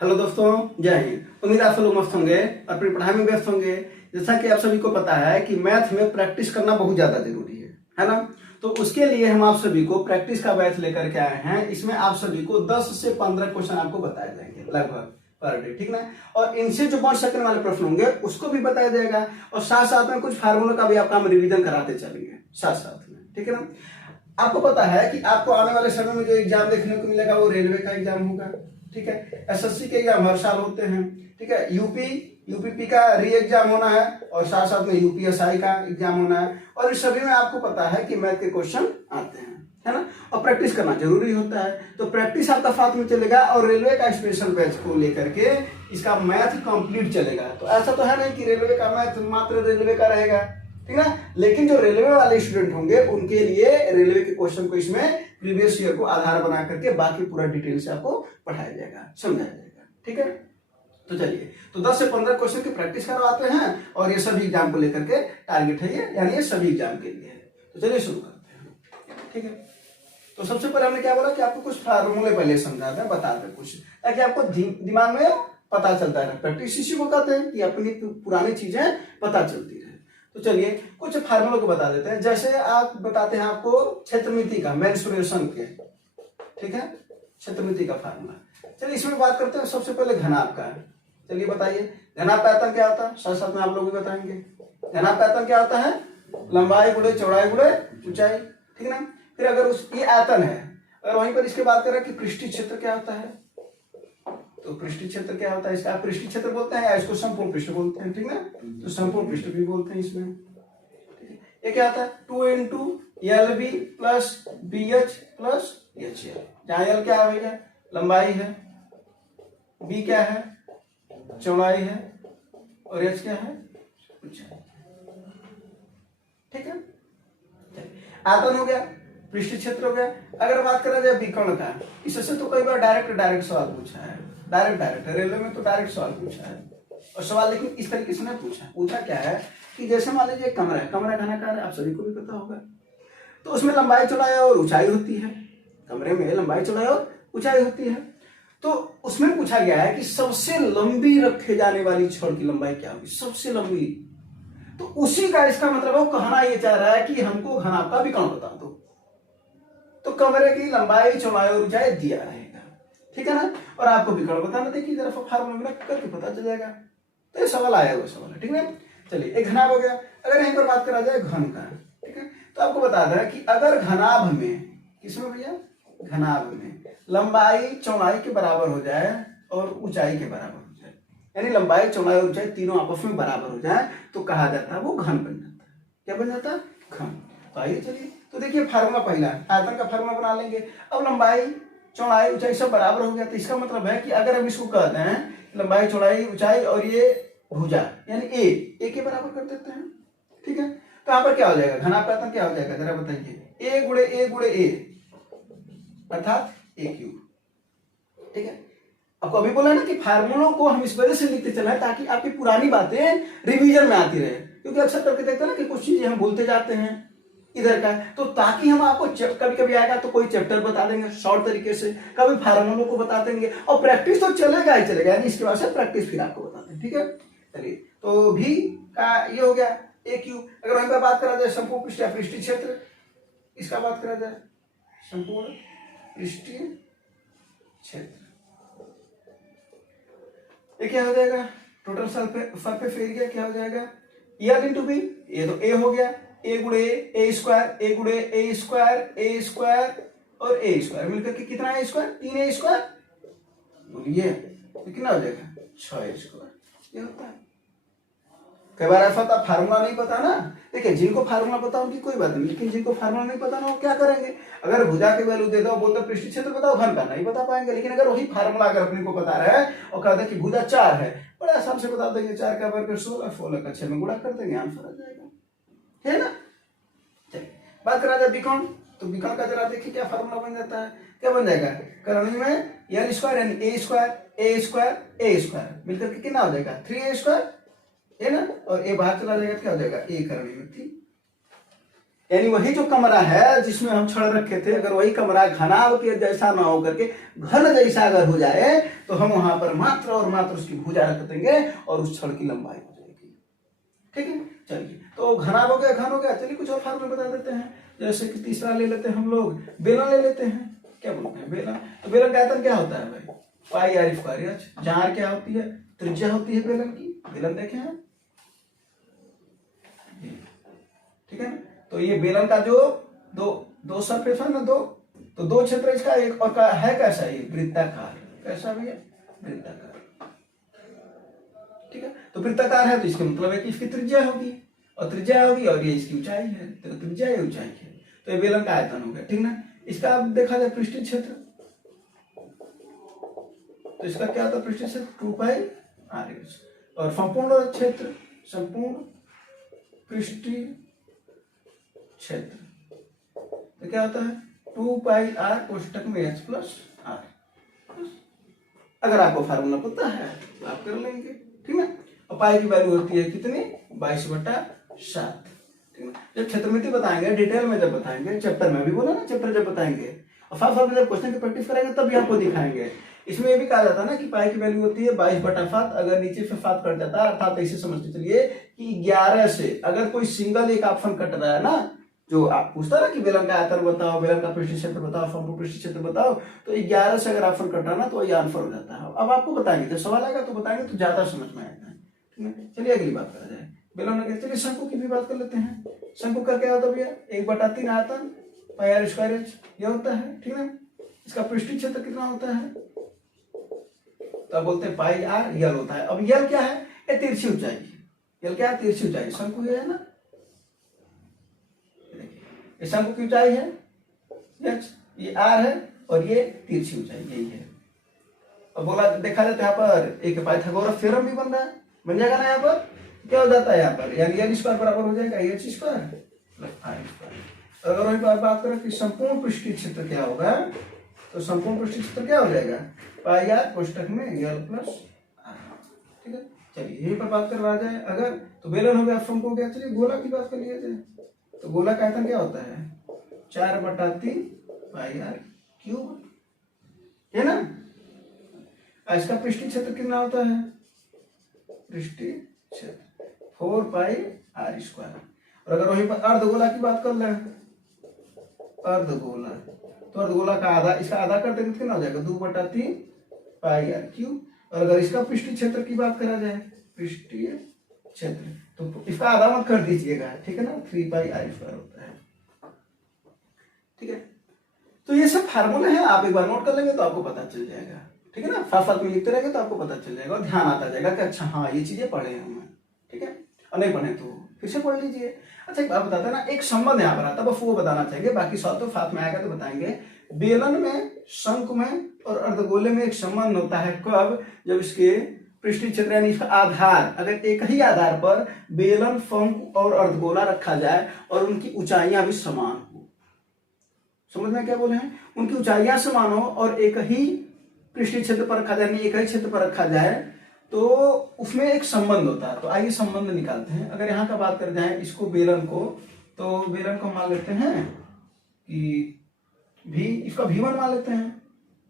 Hello दोस्तों, जय हिंद। उम्मीद आप सब लोग मस्त होंगे और अपनी पढ़ाई में व्यस्त होंगे। जैसा कि आप सभी को पता है कि मैथ में प्रैक्टिस करना बहुत ज्यादा जरूरी है ना। तो उसके लिए हम आप सभी को प्रैक्टिस का बैच लेकर के आए हैं। इसमें आप सभी को 10 से 15 क्वेश्चन आपको बताए जाएंगे लगभग पर डे, ठीक ना। और इनसे जो 5 सेकंड वाले प्रश्न होंगे उसको भी बताया जाएगा और साथ साथ में कुछ फार्मूला का भी आपका हम रिवीजन कराते चलेंगे साथ साथ में, ठीक है ना। आपको पता है कि आपको आने वाले समय में जो एग्जाम देखने को मिलेगा वो रेलवे का एग्जाम होगा, ठीक है। एसएससी के एग्जाम हर साल होते हैं, ठीक है। यूपीपी का री एग्जाम होना है और साथ साथ में यूपीएसआई का एग्जाम होना है। और इस सभी में आपको पता है कि मैथ के क्वेश्चन आते हैं, है ना। और प्रैक्टिस करना जरूरी होता है, तो प्रैक्टिस आपका साथ में चलेगा और रेलवे का स्पेशल बैच को लेकर के इसका मैथ कंप्लीट चलेगा। तो ऐसा तो है नहीं कि रेलवे का मैथ मात्र रेलवे का रहेगा, ठीक है। लेकिन जो रेलवे वाले स्टूडेंट होंगे उनके लिए रेलवे के क्वेश्चन को इसमें प्रीवियस ईयर को आधार बना करके बाकी पूरा डिटेल से आपको पढ़ाया जाएगा, समझाया जाएगा, ठीक है। तो चलिए, तो 10 से 15 क्वेश्चन की प्रैक्टिस करवाते हैं और ये सभी एग्जाम को लेकर के टारगेट है ये, यानी ये सभी एग्जाम के लिए है। तो चलिए शुरू करते हैं, ठीक है। तो सबसे पहले हमने क्या बोला कि आपको कुछ फार्मूले पहले समझाते हैं, बताते हैं कुछ, ताकि आपको दिमाग में पता चलता है। प्रैक्टिस इसी को कहते हैं कि अपनी पुरानी चीजें पता चलती रहे। तो चलिए कुछ फार्मूलों को बता देते हैं। जैसे आप बताते हैं आपको क्षेत्रमिति का, मेंसुरेशन के, ठीक है, क्षेत्रमिति का फार्मूला। चलिए इसमें बात करते हैं। सबसे पहले घनाभ का है। चलिए बताइए घनाभ का आयतन क्या होता है, साथ साथ में आप लोग भी बताएंगे। घनाभ का आयतन क्या होता है? लंबाई गुणे चौड़ाई गुणे ऊंचाई, ठीक है ना। फिर अगर ये आयतन है, अगर वहीं पर इसके बात करें कि पृष्ठीय क्षेत्र क्या होता है, तो पृष्ठीय क्षेत्र क्या होता है? इसका पृष्ठीय क्षेत्र बोलते हैं या इसको संपूर्ण पृष्ठ बोलते हैं, ठीक ना। तो संपूर्ण पृष्ठ भी बोलते हैं इसमें, ठीक है। ये क्या होता है? 2 into LB plus BH plus HL। जहां L क्या है भैया? लंबाई है, B क्या है? चौड़ाई है और H क्या है? ऊंचाई, ठीक है। आयतन हो गया, पृष्ठीय क्षेत्र हो गया। अगर बात करा जाए विकर्ण का, इससे तो कई बार डायरेक्ट सवाल पूछा है, डायरेक्ट रेलवे में तो डायरेक्ट सवाल पूछा है। और सवाल लेकिन इस तरीके से नहीं पूछा क्या है कि जैसे मान लीजिए कमरा घनाकार है, आप सभी को भी पता होगा। तो उसमें लंबाई चौड़ाई और ऊंचाई होती है, कमरे में लंबाई चौड़ाई और ऊंचाई होती है। तो उसमें पूछा गया है कि सबसे लंबी रखे जाने वाली छड़ की लंबाई क्या होगी, सबसे लंबी। तो उसी का इसका मतलब वो कहना यह चाह रहा है कि हमको घनाभ का विकर्ण बता दो। तो कमरे की लंबाई चौड़ाई और ऊंचाई दिया रहेगा, ठीक है ना। और आपको विकर्ण बताना, देखिए जरा फार्मूला करके पता चल जाएगा। तो ये सवाल आया हुआ सवाल है, ठीक है। चलिए एक घनाभ हो गया। अगर यहीं पर बात करा जाए घन का, ठीक है, तो आपको बता दें कि अगर घनाभ में, किसमें भैया? घनाभ में लंबाई चौड़ाई के बराबर हो जाए और ऊंचाई के बराबर हो जाए, यानी लंबाई चौड़ाई और ऊंचाई तीनों आपस में बराबर हो जाए, तो कहा जाता है वो घन बन जाता है। क्या बन जाता है? घन। तो आइए चलिए, तो देखिए फार्मूला पहला आयतन का फार्मूला बना लेंगे। अब लंबाई चौड़ाई ऊंचाई सब बराबर हो गया, तो इसका मतलब है कि अगर हम इसको कहते हैं लंबाई चौड़ाई ऊंचाई और ये भुजा यानी ए के बराबर कर देते हैं, ठीक है। तो यहाँ पर क्या हो जाएगा? घनाभ का आयतन क्या हो जाएगा जरा बताइए? ए गुणे ए अर्थात A क्यूब, ठीक है। आपको अभी बोला ना कि फार्मूलों को हम इस वजह से लिखते चले ताकि आपकी पुरानी बातें रिवीजन में आती रहे, क्योंकि अक्सर करके देखते हैं ना कि कुछ चीजें हम भूलते जाते हैं इधर का। तो ताकि हम आपको कभी कभी आएगा तो कोई चैप्टर बता देंगे शॉर्ट तरीके से, कभी फार्मूलों को बता देंगे, और प्रैक्टिस तो चलेगा ही चलेगा, यानी इसके बाद से प्रैक्टिस फिर आपको बताते हैं, ठीक है। चलिए, तो भी का ये हो गया A क्यूब। अगर वहीं पर बात करा जाए संपूर्ण पृष्ठ या पृष्ठीय क्षेत्र, इसका बात करा जाए संपूर्ण पृष्ठीय क्षेत्र, ये क्या हो जाएगा? टोटल सरफेस एरिया क्या हो जाएगा? L इंटू बी, ये तो A हो गया, A गुणे A स्क्वायर, A गुणे A स्क्वायर और A स्क्वायर मिलकर के कितना है स्क्वायर? 3A स्क्वायर, बोलिए तो कितना हो जाएगा? 6A square. ये होता है। कई बार ऐसा होता फार्मूला नहीं पता ना, देखिए जिनको फार्मूला पता उनकी कोई बात नहीं, लेकिन जिनको फार्मूला नहीं पता ना वो क्या करेंगे? अगर भुजा की वैल्यू दे दो, बोलते पृष्ठीय क्षेत्र बताओ, घन का नहीं बता पाएंगे। लेकिन अगर वही फार्मूला अगर अपने को बता रहा है और कहते हैं कि भुजा 4 है, बड़े आसान से बता देंगे, 4 का वर्ग 16, 16 का 6 में गुणा कर देंगे, आंसर आ जाएगा, है ना। चलिए बात करा जाए विकर्ण, तो विकर्ण का जरा देखिए क्या फार्मूला बन जाता है, क्या बन जाएगा? कर्ण में L स्क्वायर यानी A स्क्वायर मिलकर के कितना हो जाएगा? 3A स्क्वायर, है ना। और ए बाहर चला जाएगा, क्या हो जाएगा? A करने में थी, यानी वही जो कमरा है जिसमें हम छड़ रखे थे, अगर वही कमरा घनाभ के जैसा ना हो करके घन जैसा अगर हो जाए तो हम वहां पर मात्र और मात्र उसकी भुजा रख देंगे और उस छड़ की लंबाई हो जाएगी। ठीक है, चलिए तो घनाभ हो गया, घन हो गया। चलिए कुछ और फार्मूला बता देते हैं। जैसे कि तीसरा ले लेते हैं हम लोग, बेलन ले लेते हैं। क्या बोलते हैं, बेलन। तो बेलन का आयतन क्या होता है भाई, पाई आर स्क्वायर एच, जहां आर क्या होती है, त्रिज्या होती है बेलन की। बेलन देखे हैं, ठीक है ना। तो ये बेलन का जो दो सरफेस है ना, तो दो क्षेत्र इसका, एक और का है कैसा, ये वृत्ताकार। कैसा भी है, वृत्ताकार। ठीक है, तो वृत्ताकार है तो इसका मतलब है कि इसकी त्रिज्या होगी, और त्रिज्या होगी और ये इसकी ऊंचाई है, तो त्रिज्या ये ऊंचाई है। तो ये बेलन का आयतन हो गया, ठीक ना। इसका अब देखा जाए पृष्ठीय क्षेत्र, तो इसका क्या होता है पृष्ठीय क्षेत्र 2 पाई आर एच, और संपूर्ण क्षेत्र, संपूर्ण पृष्ठीय क्षेत्र तो क्या होता है 2 पाई आर कोष्टक में एच प्लस आर। अगर आपको फार्मूला पता है तो आप कर लेंगे, ठीक है। और पाई की वैल्यू होती है कितनी, 22/7। ठीक है, जब क्षेत्रमिति बताएंगे डिटेल में, जब बताएंगे चैप्टर में भी बोला ना, चैप्टर जब बताएंगे और फार्मूला जब क्वेश्चन की प्रैक्टिस करेंगे तब भी आपको दिखाएंगे। इसमें ये भी कहा जाता है ना कि पाई की वैल्यू होती है 22/7, अगर नीचे से 7 कट जाता है, अर्थात ऐसे समझ के चलिए कि 11 से अगर कोई सिंगल एक ऑप्शन कट रहा है ना, जो आप पूछता ना कि बेलन का आयतन बताओ, बेलन का पृष्ठीय क्षेत्र बताओ, संपूर्ण पृष्ठीय क्षेत्र बताओ, तो 11 से अगर ऑप्शन कट रहा ना तो ये आंसर हो जाता है। अब आपको बताएंगे, जब सवाल आएगा तो बताएंगे तो ज्यादा समझ में आएगा, ठीक है। चलिए अगली बात करा जाए बेलन का। चलिए शंकु की भी बात कर लेते हैं। शंकु का क्या होता है भैया, 1/3 आयतन पाई आर स्क्वायर एच ये होता है, ठीक है। इसका पृष्ठीय क्षेत्र कितना होता है, तो आप बोलते हैं पाई आर यल होता है। अब यल क्या है, ये तिरछी ऊंचाई है। यल क्या है, तिरछी ऊंचाई। शंकु ये है ना, ये शंकु की ऊंचाई है एच, ये आर है और ये तिरछी ऊंचाई यही है। और बोला देखा जाता है यहाँ पर एक पाइथागोरस थ्योरम भी बन रहा है, बन जाएगा ना। यहाँ पर क्या हो जाता है, यहाँ पर यानी एल स्क्वायर बराबर हो जाएगा H square plus R square. अगर वही बात करें कि संपूर्ण पृष्ठीय क्षेत्र क्या होगा, तो संपूर्ण पृष्ठीय क्षेत्र क्या हो जाएगा, पाई आर कोष्टक में एल प्लस आर। ठीक है, चलिए यही पर बात करवा जाए अगर, तो बेलन हो गया, शंकु हो गया। चलिए गोला की बात कर लिया जाए, तो गोला का आयतन क्या होता है 4/3 पाई आर क्यूब, है ना। इसका पृष्ठीय क्षेत्र कितना होता है, पृष्ठीय क्षेत्र 4 पाई आर स्क्वायर। और अगर वहीं पर अर्धगोला की बात कर ले, अर्धगोला, तो अर्धगोला का आधा, इसका आधा कर देंगे कितना हो जाएगा 2/3 पाई आर क्यूब। और अगर इसका पृष्ठीय क्षेत्र की बात करा जाए, पृष्ठीय क्षेत्र, तो इसका आधा मत कर दीजिएगा, ठीक है ना, 3 पाई आर स्क्वायर होता है। ठीक है, तो ये सब फार्मूले हैं, आप एक बार नोट कर लेंगे तो आपको पता चल जाएगा, ठीक है ना। साथ साथ में लिखते रहेंगे तो आपको पता चल जाएगा और ध्यान आता जाएगा कि अच्छा हाँ ये चीजें पढ़े हैं हम, ठीक है। और नहीं पढ़े तो फिर से पढ़ लीजिए। अच्छा एक बात बताते हैं ना, एक संबंध यहाँ पर आता है, बस वो बताना चाहिए, बाकी सब तो साथ में आएगा तो बताएंगे। बेलन में, शंकु में और अर्धगोले में एक संबंध होता है, कब, जब इसके पृष्ठीय क्षेत्र यानी इसका आधार, अगर एक ही आधार पर बेलन, शंकु और अर्धगोला रखा जाए और उनकी ऊंचाइयां भी समान हो। समझ में क्या बोले हैं, उनकी ऊंचाइयां समान हो और एक ही पृष्ठीय क्षेत्र पर रखा जाए, एक ही क्षेत्र पर रखा जाए, तो उसमें एक संबंध होता है। तो आइए संबंध निकालते हैं। अगर यहाँ का बात कर जाए इसको, बेलन को, तो बेलन को मान लेते हैं कि इसका V1 मान लेते हैं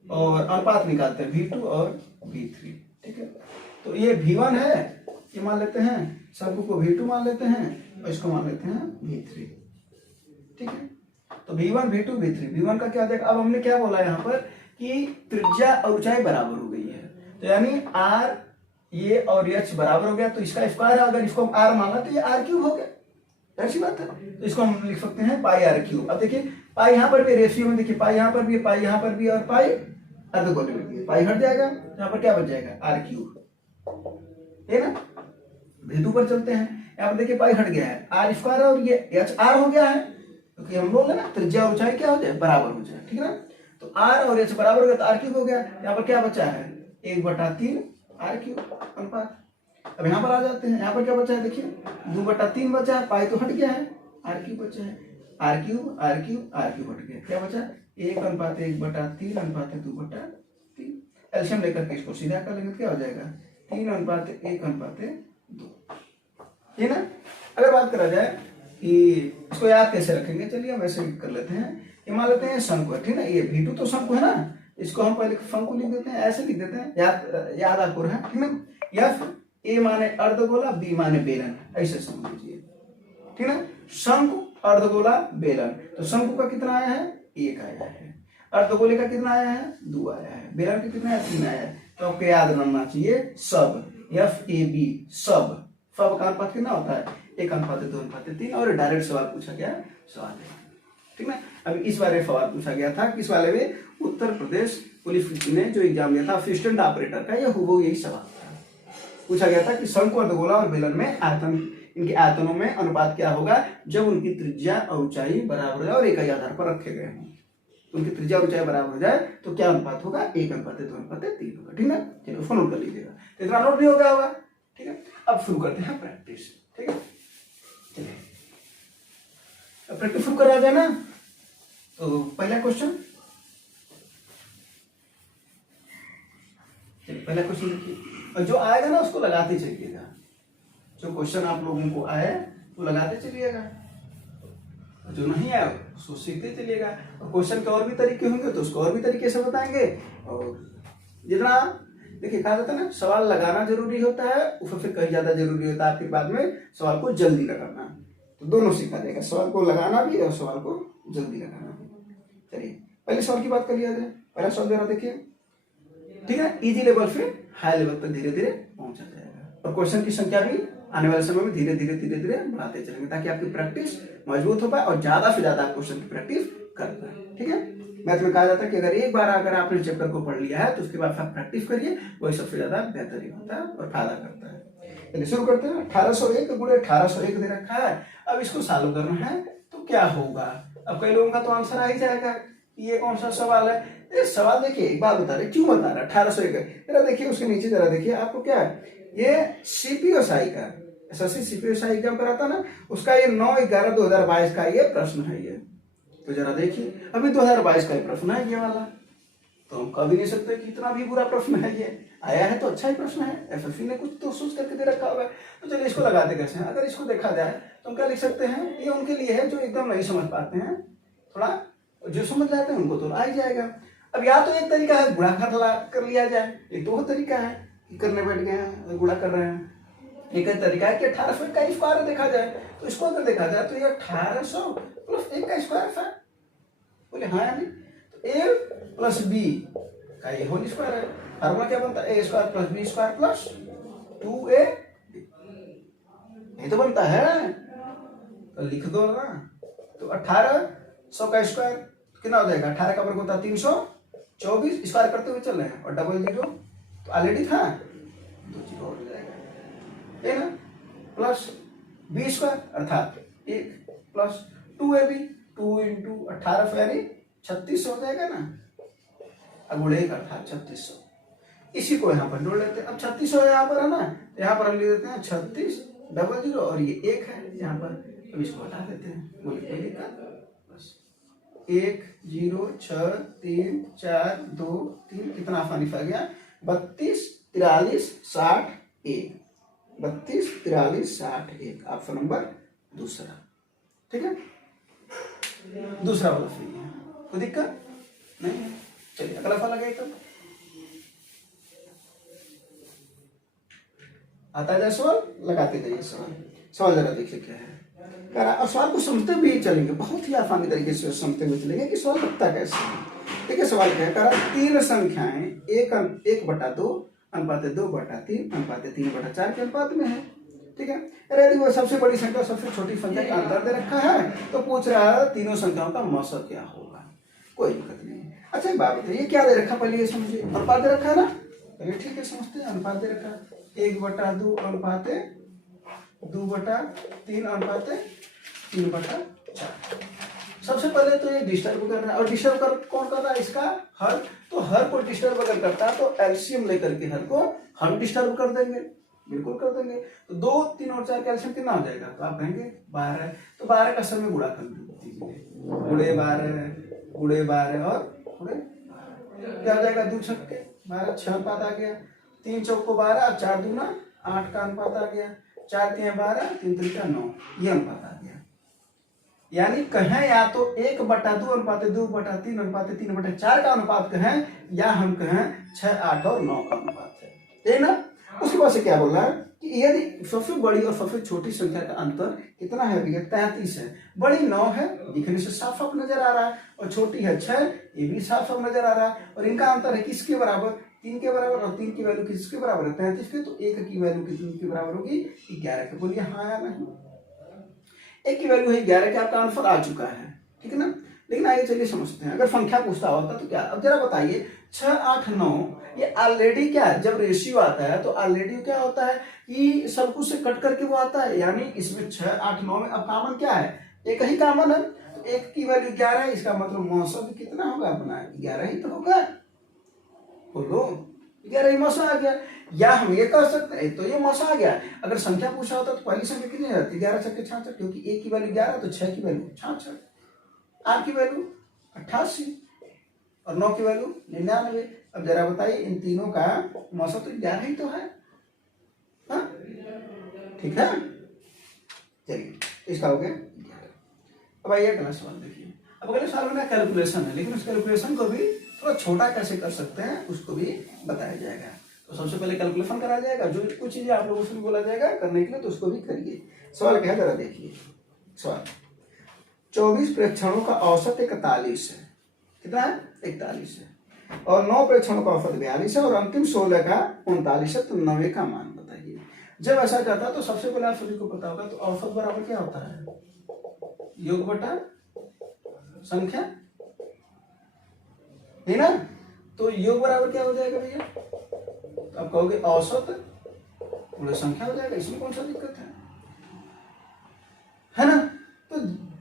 और अनुपात निकालते हैं V2 और V3, ठीक है। तो ये V1 है, ये मान लेते हैं, शंकु को V2 मान लेते हैं और इसको मान लेते हैं V3, ठीक है। तो V1 V2 V3, V1 का क्या आ जाएगा, अब हमने क्या बोला यहाँ पर कि त्रिज्या और ऊंचाई बराबर हो गई है, तो यानी R ये और H बराबर हो गया, तो इसका स्क्वायर, अगर इसको हम R माना तो ये R क्यूब हो गया, ऐसी बात है। तो इसको हम लिख सकते हैं पाई आर क्यूब। अब देखिए पाई यहाँ पर भी रेशियो में, देखिए पाई यहाँ पर भी है, पाई यहाँ पर भी और पाई अर्धगोले में भी है। पाई हट जाएगा, यहाँ पर क्या बच जाएगा आर क्यूब, है ना। V2 पर चलते हैं, यहाँ पर देखिए पाई हट गया है, आर स्क्वायर और ये एच आर हो गया है, क्योंकि हम बोल रहे ना त्रिज्या और ऊंचाई क्या हो जाए बराबर हो जाए, ठीक है ना। तो आर और एच बराबर हो गया तो आर क्यूब हो गया। यहाँ पर क्या बचा है 1/3 आर क्यूब अनुपात। अब यहाँ पर आ जाते हैं, यहाँ पर क्या बचा है, देखिए 2/3 बचा है, पाई तो हट गया है, आर क्यूब बचा है, R cube R cube R cube हट गया, क्या बचा 1/1/3 एल्शियम लेकर के इसको सीधा कर लेंगे तो क्या हो जाएगा 3/1/2, है ना। अगर बात करा जाए कि इसको याद कैसे रखेंगे, चलिए हम ऐसे कर लेते हैं। ये मान लेते हैं शंकु है, ठीक है, ये V2 तो शंकु है ना, इसको हम पहले शंकु लिख देते हैं, ऐसे लिख देते हैं, याद आपको है, ठीक है। F A माने अर्धगोला, B माने बेलन, ऐसे समझ लीजिए, ठीक है। शंकु अर्धगोला बेलन, तो शंकु का कितना आया है 1 आया है, अर्धगोले का कितना आया है 2 आया है, बेलन का कितना है 3 आया है। तो आपको याद रखना चाहिए सब, FAB सब का अनुपात कितना होता है 1:2:3, और डायरेक्ट सवाल पूछा गया सवाल है, ठीक है। अब इस बारे में सवाल पूछा गया था किस वाले में, उत्तर प्रदेश पुलिस ने जो एग्जाम दिया था असिस्टेंट ऑपरेटर का, यह हुबहू यही सवाल था। पूछा गया था कि शंकु अर्धगोला और बेलन में आयतन, इनके आयतनों में अनुपात क्या होगा जब उनकी त्रिज्या और ऊंचाई बराबर हो जाए और इकाई आधार पर रखे गए हों। तो उनकी त्रिज्या और ऊंचाई बराबर हो जाए तो क्या अनुपात होगा 1:2:3 होगा, ठीक है। चलिए उसको नोट कर लीजिएगा, तो इतना नोट भी हो गया होगा, ठीक है। अब शुरू करते हैं प्रैक्टिस, ठीक है। चलिए अब प्रैक्टिस शुरू करा जाए ना, तो पहला क्वेश्चन, चलिए पहला क्वेश्चन देखिए, और जो आएगा ना उसको लगाते चलिएगा, जो क्वेश्चन आप लोगों को आए वो लगाते चलिएगा, जो नहीं आया उसको सीखते चलिएगा। और क्वेश्चन के और भी तरीके होंगे तो उसको और भी तरीके से बताएंगे। और जितना देखिए कहा जाता है ना, सवाल लगाना जरूरी होता है, उससे फिर कहीं ज्यादा जरूरी होता है आपके बाद में सवाल को जल्दी लगाना, तो दोनों सीखा जाएगा, सवाल को लगाना भी और सवाल को जल्दी लगाना भी। चलिए पहले सवाल की बात कर लिया जाए। पहला सवाल जरा देखिए, ठीक है, इजी लेवल से हाई लेवल तक धीरे धीरे पहुंचा जाएगा, और क्वेश्चन की संख्या भी आने वाले समय में धीरे धीरे बढ़ाते चलेंगे, ताकि आपकी प्रैक्टिस मजबूत हो पाए और ज्यादा से ज्यादा आप क्वेश्चन की प्रैक्टिस कर पाए, ठीक है। मैथ में कहा जाता है कि अगर एक बार अगर आपने चैप्टर को पढ़ लिया है तो उसके बाद आप प्रैक्टिस करिए, वही सबसे ज्यादा बेहतरीन होता है और फायदा करता है। चलिए शुरू करते हैं। 1801 गुणे 1801 दे रखा है, अब इसको सॉल्व करना है तो क्या होगा। अब कई लोगों का तो आंसर आ ही जाएगा, ये कौन सा सवाल है। ये सवाल देखिए, एक बात बता रहे, क्यों बता रहा है 1801, जरा देखिए उसके नीचे, जरा देखिए आपको क्या है, ये CPSI का SSC CPSI एग्जाम कराता ना, उसका ये 9/11/2022 का ये प्रश्न है ये, तो जरा देखिए अभी 2022 का प्रश्न है ये वाला, तो हम कह भी नहीं सकते कि इतना भी बुरा प्रश्न है, ये आया है तो अच्छा ही प्रश्न है, SSC ने कुछ तो सोच करके दे रखा होगा। तो चलिए इसको लगाते कैसे हैं, अगर इसको देखा जाए तो हम क्या लिख सकते हैं, ये उनके लिए है जो एकदम नहीं समझ पाते हैं, थोड़ा जो समझ जाते हैं उनको तो आ ही जाएगा। अब या तो एक तरीका है गुणा कर लिया जाए, एक तो तरीका है कि करने बैठ गए हैं गुणा कर रहे हैं, एक तरीका है कि 1800 का स्क्वायर देखा जाए, तो इसको अगर देखा जाए तो ये 1800 प्लस 1 का स्क्वायर था, बोले हाँ यानी, तो A प्लस B का ये होल स्क्वायर है। फार्मूला क्या बनता है, A square plus B square plus 2A, ये तो बनता है, तो लिख दो ना। तो 1800 का स्क्वायर कितना हो जाएगा, 18 का वर्ग होता है 324, स्क्वायर करते हुए चल रहे हैं, और डबल जीरो तो ऑलरेडी था, 2 जीरो हो जाएगा, है ना, प्लस B स्क्वायर अर्थात 1 प्लस 2AB, 2 इंटू 1800 यानी 3600 हो जाएगा ना, अब गुणे 1 अर्थात 3600, इसी को यहाँ पर जोड़ लेते हैं। अब 3600 यहाँ पर है ना, यहाँ पर हम लिख देते हैं 36 डबल जीरो, और ये 1 है यहाँ पर, अब इसको हटा देते हैं, बोलिए कोई दिक्कत, बस 1 0 6 3 4 2 3, कितना आसानी से आ गया, 32 43 60 1, 32 43 60 1, ऑप्शन नंबर दूसरा, ठीक है, दूसरा वाला सही है, कोई दिक्कत नहीं है। चलिए अगला सवाल आ गया, तब आता जाए सवाल, लगाते जाइए सवाल जरा देखिए क्या है कह रहा, और सवाल को समझते भी चलेंगे, बहुत ही आसानी तरीके से समझते हुए चलेंगे कि सवाल लगता कैसे है। देखिए सवाल क्या है, कह रहा 3 संख्याएं 1/2 अनुपात 2/3 अनुपात 3/4 के अनुपात में है, ठीक है। अरे वो सबसे बड़ी संख्या सबसे छोटी संख्या का अंतर दे रखा है, तो पूछ रहा है तीनों संख्याओं का मौसम क्या होगा, कोई दिक्कत नहीं। अच्छा एक बात बताइए, क्या दे रखा, पहले ये समझिए, अनुपात दे रखा है ना, चलिए ठीक है समझते हैं, अनुपात दे रखा 1/2 अनुपात 2/3 अनुपात 3/4। सबसे पहले तो ये डिस्टर्ब करना है, और डिस्टर्ब कर कौन कर रहा है, इसका हर, तो हर को डिस्टर्ब अगर करता है तो एलसीएम लेकर के हर को हम डिस्टर्ब कर देंगे, बिल्कुल कर देंगे। तो 2 3 और 4 का एलसीएम कितना हो जाएगा, तो आप कहेंगे 12, तो 12 का समय गुणा कर दीजिए, गुणे 12 और गुणे क्या हो जाएगा, 2 छक्के 12, 6 अनुपात आ गया, 3 चौको 12 और 4 दूना 8 का अनुपात आ गया, 4 3 12 3 3 9, ये अनुपात आ गया, यानी कहें या तो 1/2:2:3:3:4 का अनुपात कहें, या हम कहें 6, 8 और 9 का अनुपात है, ठीक ना। उसके बाद से क्या बोल रहा है कि यदि सबसे बड़ी और सबसे छोटी संख्या का अंतर कितना है भैया, 33 है। बड़ी 9 है, दिखने से साफ साफ नजर आ रहा है, और छोटी है 6, ये भी साफ साफ नजर आ रहा है। और इनका अंतर है किसके बराबर, 3 के बराबर, और 3 की वैल्यू किसके बराबर है, 33 के। तो 1 की वैल्यू कितने के बराबर होगी, 11 के। बोलिए हाँ या नहीं। 1 की वैल्यू है 11 के, आपका आंसर आ चुका है, ठीक है ना। लेकिन आइए चलिए समझते हैं, अगर संख्या पूछता होता तो क्या। अब जरा बताइए 6, 8, 9 ये ऑलरेडी क्या है, जब रेशियो आता है तो ऑलरेडी क्या होता है कि सब कुछ से कट करके वो आता है, यानी इसमें 6, 8, 9 में अब कॉमन क्या है, एक ही कॉमन है। तो 1 की वैल्यू 11 है, इसका मतलब मौसा भी कितना होगा अपना, 11 ही तो होगा। बोलो 11 ही मौसा आ गया। या हम ये कह सकते हैं तो ये मौसा आ गया। अगर संख्या पूछा होता तो पहली संख्या कितनी रहती, 11 छक्के 66, क्योंकि 1 की वैल्यू 11 तो 6 की वैल्यू 66, 8 की वैल्यू 88 और 9 की वैल्यू 99। अब जरा बताइए इन तीनों का मौसा तो 11 ही तो है, हाँ ठीक है। चलिए इसका हो गया। अब आइए अगला सवाल देखिए। अब अगले सवाल में ना कैलकुलेशन है, लेकिन उस कैलकुलेशन को भी थोड़ा छोटा कैसे कर सकते हैं उसको भी बताया जाएगा। तो सबसे पहले कैलकुलेशन कराया जाएगा, जो कुछ चीजें आप लोगों से भी बोला जाएगा करने के लिए, तो उसको भी करिए। सवाल क्या है जरा देखिए। सवाल 24 प्रेक्षणों का औसत 41 है, कितना है 41 है, और 9 प्रेक्षणों का औसत 42 है, और अंतिम 16 का 39 है। तो 90 का मान बताइए। जब ऐसा जाता है तो सबसे पहले आप सभी को पता होगा, तो औसत बराबर क्या होता है, योग बटा संख्या, है ना। तो योग बराबर क्या हो जाएगा भैया, तो आप कहोगे औसत पूरे संख्या हो जाएगा, इसमें कौन सा दिक्कत है ना। तो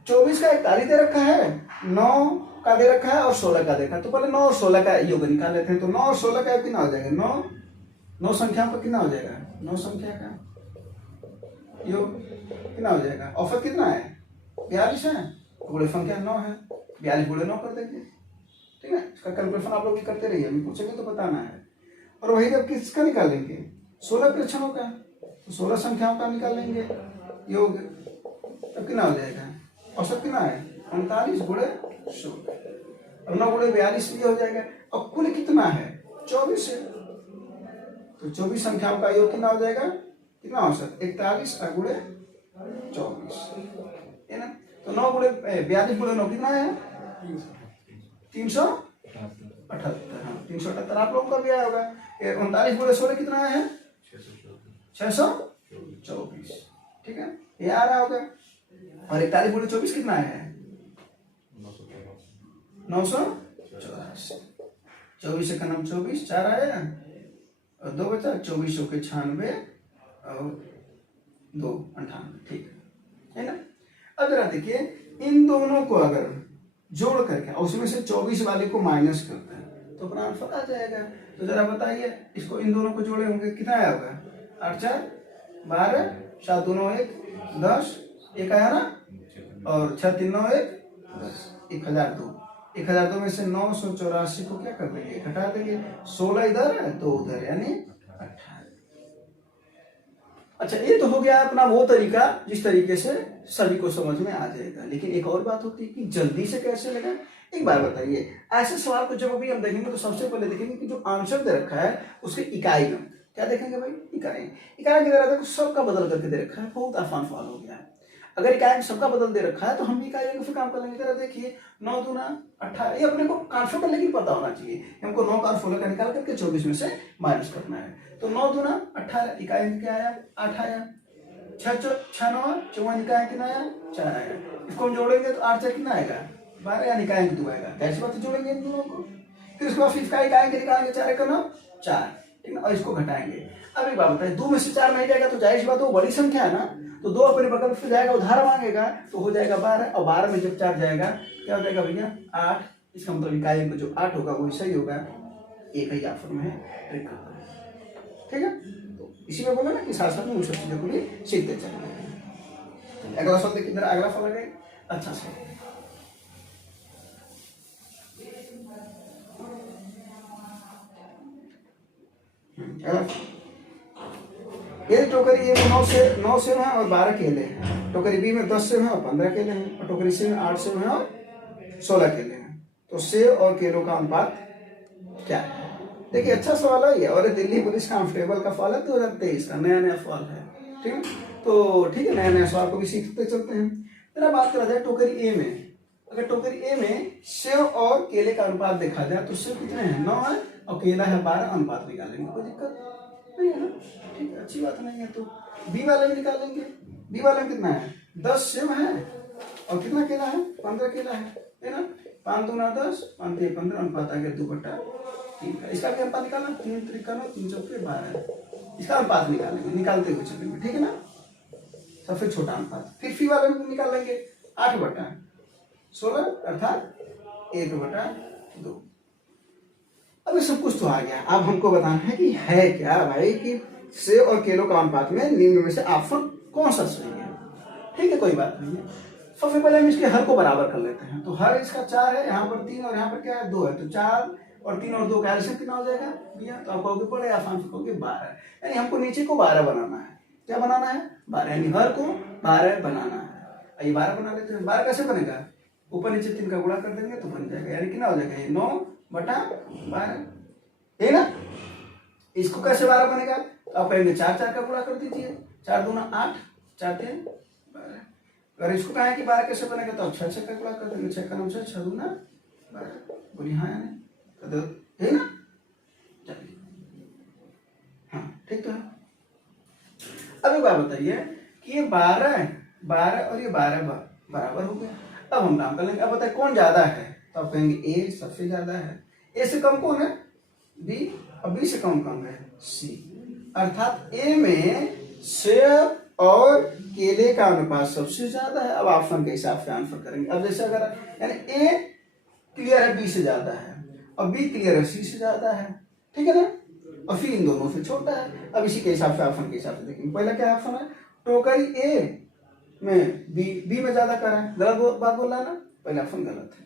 24 का 41 दे रखा है, 9 का दे रखा है और 16 का दे रखा है। तो पहले 9 और 16 का योग निकाल लेते हैं। तो 9 और 16 का कितना हो जाएगा, 9 संख्याओं का कितना हो जाएगा, 9 संख्या का योग कितना हो जाएगा। औसत कितना है 42 है, पूरे संख्या 9 है, 42 गुणे 9 कर देंगे, ठीक है। इसका कैलकुलेशन आप लोग भी करते रहिए, अभी पूछेंगे तो बताना है। और वही जब किसका निकालेंगे, 16 प्रेक्षणों का, तो 16 संख्याओं का निकालेंगे योग, तब कितना हो जाएगा, औसत कितना है 39 गुणे 16, और 9 गुणे 42 ये हो जाएगा। और कुल कितना है 24 है, तो 24 संख्याओं का योग कितना हो जाएगा, कितना औसत 41 गुणे 24 है ना। तो 9 गुणे 42 गुणे 9 कितना है 378, हाँ 378 आप लोगों का भी आया होगा। 39 गुणे 16 कितना है 624, ठीक है, ये आ रहा होगा। और 41 गुणे 24 कितना है 984, 24 का नाम 24, 4 आया और 2 बचा, 24 के 96 और 2 98, ठीक है ना। अब जरा देखिए इन दोनों को अगर जोड़ करके और उसमें से 24 वाले को माइनस करते हैं तो अपना आंसर आ जाएगा। तो जरा बताइए इसको इन दोनों को जोड़े होंगे कितना आया होगा, 8 4 12, 7 2 9 1 10, 1 आया ना, और 6 3 9 1 10, 1002। 1002 में से 984 को क्या कर देंगे, घटा देंगे। 16 इधर है 2 उधर, यानी 18। अच्छा ये तो हो गया अपना वो तरीका जिस तरीके से सभी को समझ में आ जाएगा। लेकिन एक और बात होती है कि जल्दी से कैसे लगा। एक बार बताइए ऐसे सवाल को जब अभी हम देखेंगे तो सबसे पहले देखेंगे कि जो आंसर दे रखा है उसके इकाई में क्या देखेंगे भाई, इकाई। इकाई के दे रखा है सबका बदल करके दे रखा है, बहुत आसान सवाल हो गया है। अगर इकाई सबका बदल दे रखा है तो हम भी इकाई से काम कर लेंगे। जरा देखिए 9 दूना 18, ये अपने को कांसों का लेकिन पता होना चाहिए, हमको 9 का 16 का निकाल करके 24 में से माइनस करना है। तो 9 दूना 18, इकाई में क्या आया 8 आया, 6 9 54 इकाई कितना आया 4 आया। इसको हम जोड़ेंगे तो 8 4 कितना आएगा 12, यानी इकाई 2 आएगा। कैसे बात जोड़ेंगे इन दोनों को, फिर उसके बाद फिर इकाई के निकालेंगे 4 का 9 4, ठीक है, और इसको घटाएंगे। अब एक बात बताइए 2 में से 4 नहीं जाएगा तो जाहिर सी बात वो बड़ी संख्या है ना, तो 2 अपने बगल से जाएगा उधार मांगेगा तो हो जाएगा 12, और 12 में जब 4 जाएगा क्या हो जाएगा भैया 8। इसका मतलब इकाई में जो 8 होगा वो सही होगा, एक ही ऑप्शन में है, ठीक है। तो इसी में बोला ना कि साथ साथ में उन सब चीजों को भी सीखते चलेंगे। अगला सवाल देखिए, इधर अगला सवाल है अच्छा सा। ये टोकरी ये 9 से है और 12 केले हैं। टोकरी बी में 10 सेब हैं और 15 केले हैं, और टोकरी सी में 8 सेब हैं और 16 केले हैं। तो सेब और केलों का अनुपात क्या है? देखिए अच्छा सवाल है ये, और दिल्ली पुलिस कांस्टेबल का सवाल है 2023 का, नया नया सवाल है। ठीक है, तो ठीक है, नया नया सवाल को भी सीखते चलते हैं। फिर बात करा जाए टोकरी ए में। अगर टोकरी ए में सेब और केले का अनुपात देखा जाए तो सेब कितने हैं? 9 है, और केला है 12। अनुपात निकालेंगे, कोई दिक्कत नहीं है ना? ठीक है, अच्छी बात नहीं है। तो बी वाले में निकालेंगे। बी वाले में कितना है? 10 सेब है और कितना केला है? 15 केला है ना? 5 दूना 10, 5 3 15, अनुपात आ गया 2/3 का। इसका भी अनुपात निकालना, 3 3 9 3 चौके 12। इसका अनुपात निकालेंगे, निकालते हुए चलेंगे। ठीक है ना, सबसे छोटा अनुपात। फिर फी वाले में निकाल लेंगे 8/16, अर्थात 1/2। अब सब कुछ तो आ गया, अब हमको बताना है कि है क्या भाई, कि सेब और केलों का अनुपात में निम्न में से ऑप्शन कौन सा सही है। ठीक है, कोई बात नहीं है। सबसे पहले हम इसके हर को बराबर कर लेते हैं। तो हर इसका 4 है, यहाँ पर 3 और यहाँ पर क्या है? 2 है। तो 4 और 3 और 2 का एलसीएम कितना हो जाएगा भैया? तो आप कहोगे बड़े आसान से कहोगे 12। यानी हमको नीचे को 12 बनाना है। क्या बनाना है? 12, यानी हर को 12 बनाना है। आइए 12 बना लेते हैं। 12 कैसे बनेगा? ऊपर नीचे 3 का गुणा कर देंगे तो बन जाएगा, यानी कितना हो जाएगा? ये 9/12 है ना? इसको कैसे 12 बनेगा? तो आप कहेंगे 4 4 का गुणा कर दीजिए, 4 दूना 8, 4 3 12। अगर इसको कहा है कि 12 कैसे बनेगा तो आप 6 6 का गुणा कर देंगे, 6 का 9 6, 6 दूना 12। बोलिए हाँ या नहीं? है ना? चलिए, हाँ ठीक तो है। अब एक बात बताइए कि ये 12 और ये 12 बराबर हो गया। अब हम काम कर लेंगे। अब बताइए कौन ज्यादा है? तो आप कहेंगे ए सबसे ज्यादा है। ए से कम कौन है? बी, और बी से कम है सी। अर्थात ए में सेब और केले का अनुपात सबसे ज्यादा है। अब ऑप्शन के हिसाब से आंसर करेंगे। अब जैसे अगर यानी ए क्लियर है बी से ज्यादा है, और बी क्लियर है सी से ज्यादा है। ठीक है ना? और फिर इन दोनों से छोटा है। अब इसी के हिसाब से ऑप्शन के हिसाब से देखेंगे। पहला क्या ऑप्शन है? टोकरी ए में बी में ज्यादा कर है। गलत बात बोल रहा है ना? पहला ऑप्शन गलत है।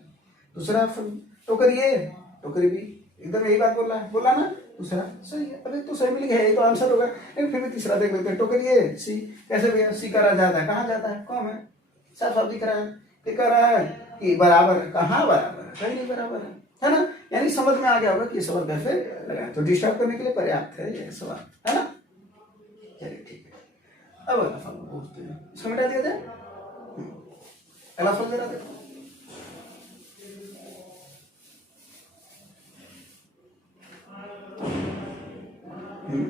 दूसरा ऑप्शन टोकरी ए टोकरी बी, एकदम यही बात बोल रहा ना? दूसरा सही है। अब एक तो सही मिल गया, यही तो आंसर होगा। लेकिन फिर भी तीसरा देख लेते हैं। टोकरी ए सी, कैसे भैया? सी करा ज्यादा है, कहाँ ज्यादा है? कम है, साफ साफ दिख रहा है। दिख रहा है कि बराबर है, कहाँ बराबर है? कहीं नहीं बराबर है ना? यानी समझ में आ गया होगा कि सवाल कैसे लगाए। तो डिस्टर्ब करने के लिए पर्याप्त है ये सवाल, है ना? चलिए ठीक है। अब अगला सवाल पूछते हैं। इसको मिटा दिया जाए। अगला सवाल जरा देखो।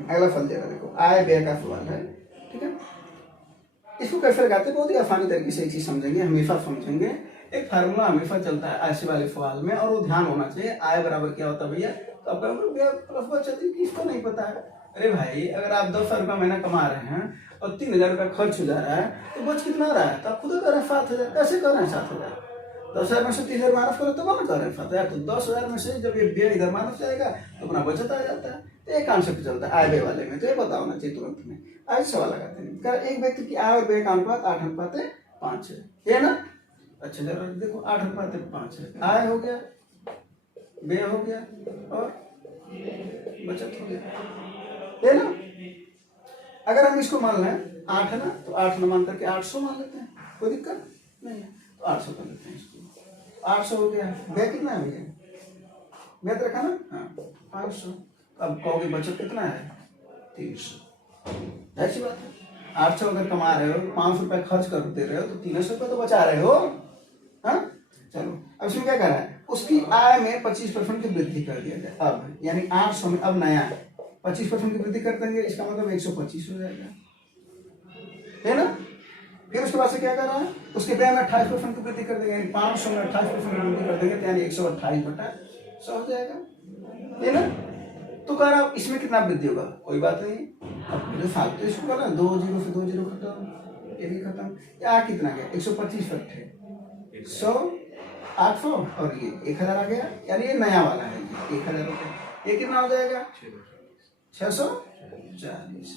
अगला सवाल जरा देखो। आय व्यय का सवाल है। ठीक है, इसको कैसे लगाते हैं? बहुत ही आसानी तरीके से एक चीज समझेंगे, हमेशा समझेंगे। एक फार्मूला हमेशा चलता है ऐसे वाले सवाल में, और वो ध्यान होना चाहिए। आय बराबर क्या होता है भैया? तो आप कहोगे भैया प्लस बचत किसको नहीं पता है? अरे भाई, अगर आप 10,000 रुपया महीना कमा रहे हैं और 3,000 रुपया खर्च हो जा रहा है तो बच कितना रहा है? तो आप खुद कर रहे हैं 7,000। कैसे कर रहे हैं 7,000? 10,000 में से 3,000 माइनस करो तो ना कर रहे हैं 7,000। तो 10,000 में से जब ये व्यय इधर माइनस जाएगा तो अपना बचत आ जाता है। तो एक कॉन्सेप्ट चलता है आय व्यय वाले में, तो ये पता होना चाहिए तुरंत में। आज सवाल लगाते हैं। एक व्यक्ति की आय और व्यय का अनुपात 8:5 है ना? अच्छा जरा देखो, 8:5 है। आय हो गया, व्यय हो गया और बचत हो गया, है ना? अगर हम इसको मान लें 8 है ना, तो 8 न मान करके 800 मान लेते हैं, कोई दिक्कत नहीं है। तो 800 कर लेते हैं इसको। 800 हो गया। व्यय कितना है भैया? व्यय तो रखा ना? हाँ 500। अब कहोगे बचत कितना है? 300। ऐसी बात है। 800 अगर कमा रहे हो, 500 रुपए खर्च कर दे रहे हो, तो 300 रुपये तो बचा रहे हो। हाँ चलो, अब इसमें क्या कर रहा है? उसकी आय में 25% की वृद्धि कर दिया जाए। अब यानी 800 में अब नया 25% की वृद्धि कर देंगे, इसका मतलब 125 हो जाएगा, है ना? फिर उसके बाद से क्या कर रहा है? उसके व्यय में 28% की वृद्धि कर देंगे, 500 में 28% की वृद्धि कर देंगे, तो यानी 128/100 हो जाएगा, है ना? तो कह रहा इसमें कितना वृद्धि होगा? कोई बात नहीं। अब जो फालतू इसको कर रहा है, 2 0 से 2 0 खत्म, ये भी खत्म। या कितना गया? 125 है, 100 800 और ये 1000 आ गया, यानी ये नया वाला है, 1000 हो गया। ये कितना हो जाएगा? 640।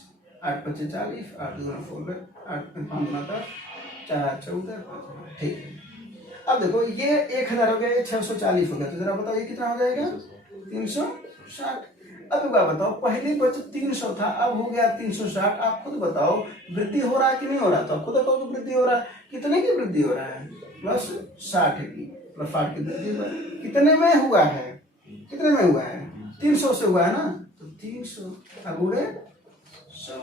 8 × 5 = 40, 8 × 2 = 16, 8 × 5 = 10, 4 × 14 5। ठीक है, अब देखो ये 1000 हो गया, ये 640 हो गया। तो जरा बताओ ये कितना हो जाएगा? 360। अब एक बात बताओ, पहली बचत 300 था, अब हो गया 360। आप खुद बताओ वृद्धि हो रहा है कि नहीं हो रहा? तो आप खुद बताओ कि वृद्धि हो रहा है। कितने की वृद्धि हो रहा है? प्लस 60 की, प्लस 60 की वृद्धि हुआ है। कितने में हुआ है? कितने में हुआ है? 300 से हुआ है ना, तो 300 अब हुए 100।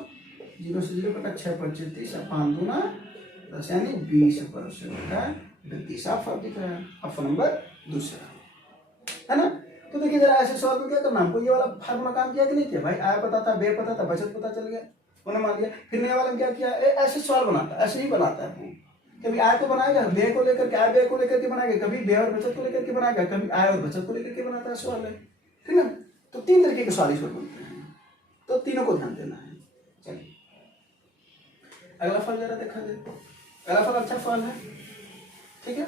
0 से 0 कटा 6 × 30, 5 दूना 10, यानी 20% का वृद्धि साफ साफ दिख रहा है। ऑप्शन नंबर दूसरा है ना। तो देखिए जरा ऐसे सवाल में क्या करना, हमको ये वाला फार्मूला काम किया कि नहीं किया भाई? आय पता था, व्यय पता था, बचत पता चल गया, उन्हें मान लिया। फिर नया वाला में क्या किया, ऐसे सवाल बनाता है, ऐसे ही बनाता है। कभी आय को बनाएगा व्यय को लेकर के, आय व्यय को लेकर के बनाएगा, कभी व्यय और बचत को लेकर के बनाएगा, कभी आय और बचत को लेकर के बनाता है सवाल है, ठीक है ना। तो 3 तरीके के सवाल इस पर बनते हैं, तो तीनों को ध्यान देना है। चलिए अगला सवाल जरा देखा जाए। अगला सवाल अच्छा सवाल है, ठीक है।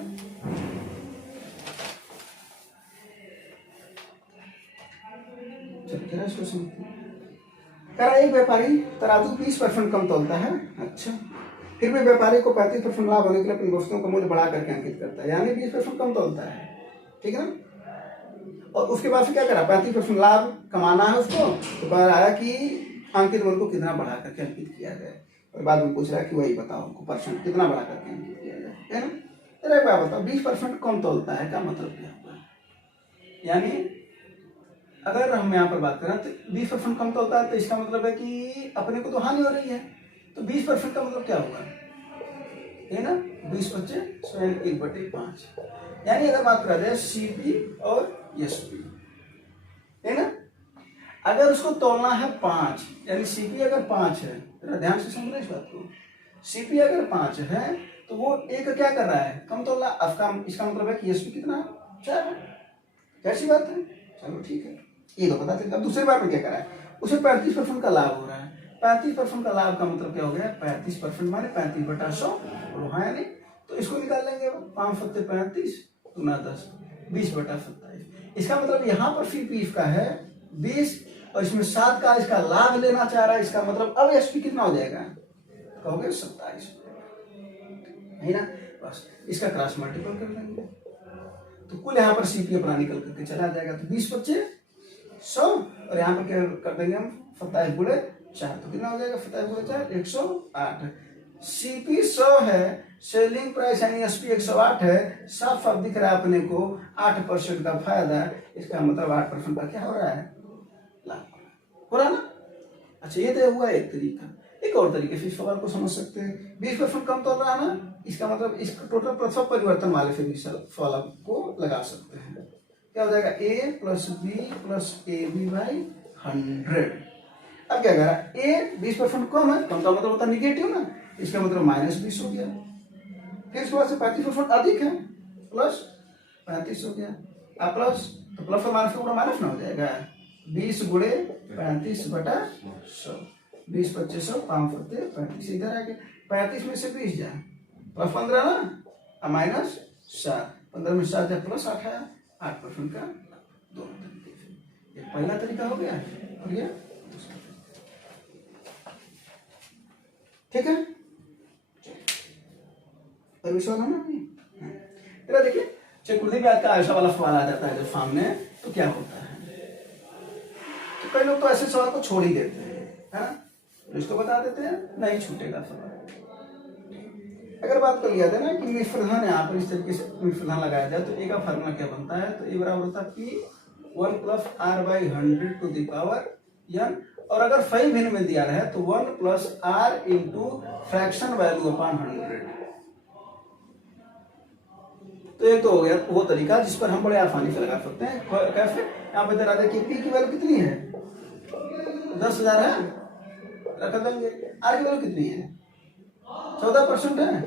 एक व्यापारी तराजू 20% कम तोलता है, अच्छा, फिर भी व्यापारी को 35% लाभ होने के लिए अपनी वस्तुओं का मूल्य बढ़ा करके अंकित करता है, यानी 20% कम तोलता है, ठीक है ना। और उसके बाद से क्या करा, 35% लाभ कमाना है उसको, तो बाहर आया कि अंकित मूल्य को कितना बढ़ा करके अंकित किया जाए, और बाद में पूछ रहा है कि वही बताओ हमको परसेंट कितना बढ़ा करके अंकित किया जाए, है ना। अरे एक बात बताओ, 20% कम तोलता है, क्या मतलब क्या हुआ? यानी अगर हम यहाँ पर बात करें तो 20% कम तोलता है, तो इसका मतलब है कि अपने को तो हानि हो रही है। तो 20% का मतलब क्या होगा, है ना, 20 बच्चे स्वयं 1/5। यानी अगर बात करा जाए सीपी और एसपी, है ना, अगर उसको तोलना है 5, यानी सीपी अगर 5 है, ध्यान से समझना इस बात को, सीपी अगर 5 है तो वो एक क्या कर रहा है, कम तोल रहा है। इसका मतलब है कि एसपी कितना, 4 है। कैसी बात है, चलो ठीक है, ये तो पता चलता। दूसरी बार में क्या करा है, उसे 35% का लाभ हो रहा है। 35% का लाभ का मतलब क्या हो गया, 35% माने 35/100, हाँ यानी, तो इसको निकाल लेंगे, 5 × 35 × 10, 20/27। इसका मतलब यहाँ पर सीपी का है 20, और इसमें 7 का इसका लाभ लेना चाह रहा है, इसका मतलब अब एसपी कितना हो जाएगा, कहोगे 27, है ना। बस इसका क्रॉस मल्टीपल कर लेंगे, तो कुल यहाँ पर सीपी अपना निकल करके चला जाएगा। तो 20 बच्चे 100, और यहाँ पर क्या कर देंगे हम, 27 × 4, तो कितना हो जाएगा, 27 × 4 108। सीपी 100 है, सेलिंग प्राइस यानी एसपी 108 है, साफ साफ दिख रहा है अपने को 8% का फायदा, इसका मतलब 8% का क्या हो रहा है, लाभ हो रहा है ना। अच्छा ये तो हुआ एक तरीका। एक और तरीके से इस सवाल को समझ सकते हैं, 20% कम तोल रहा है ना, इसका मतलब इस टोटल प्रसव परिवर्तन वाले से भी सवाल को लगा सकते हैं। क्या हो जाएगा, a + b + ab/100। अब क्या करा, a 20% कम है, कम का मतलब होता है निगेटिव ना, इसका मतलब -20 हो गया। फिर इसके बाद से 35% अधिक है, +35 हो गया। अब प्लस, तो प्लस और माइनस का पूरा माइनस ना हो जाएगा, 20 × 35/100, 20 × 2500, 5 × 35, इधर आ गया। 35 में से 20 जाए, +15 ना, -7, 15 में 7 जाए, +8 आया, 8% का, दोनों तरीके से। ये पहला तरीका हो गया, और ये दूसरा, ठीक है। और विश्वास है ना, तेरा देखिए चक्रवृद्धि ब्याज का ऐसा वाला सवाल आ जाता है जब सामने, तो क्या होता है, तो कई लोग तो ऐसे सवाल को छोड़ ही देते हैं, है ना, इसको बता देते हैं, नहीं छूटेगा सवाल। अगर बात कर लिया जाए ना कि मिश्र प्रधान, यहाँ पर इस तरीके से मिश्र प्रधान लगाया जाए, तो ए का फॉर्मूला क्या बनता है, तो ए बराबर होता है P 1 + R/100 to the power n, और अगर सही भिन्न में दिया रहे तो 1 + R × फ्रैक्शन वैल्यू अपॉन 100। तो एक तो हो गया वो तरीका जिस पर हम बड़े आसानी से लगा सकते हैं। कैसे, यहाँ पे दे कि पी की वैल्यू कितनी है, 10,000 है, रख देंगे। आर की वैल्यू कितनी है, 14% है,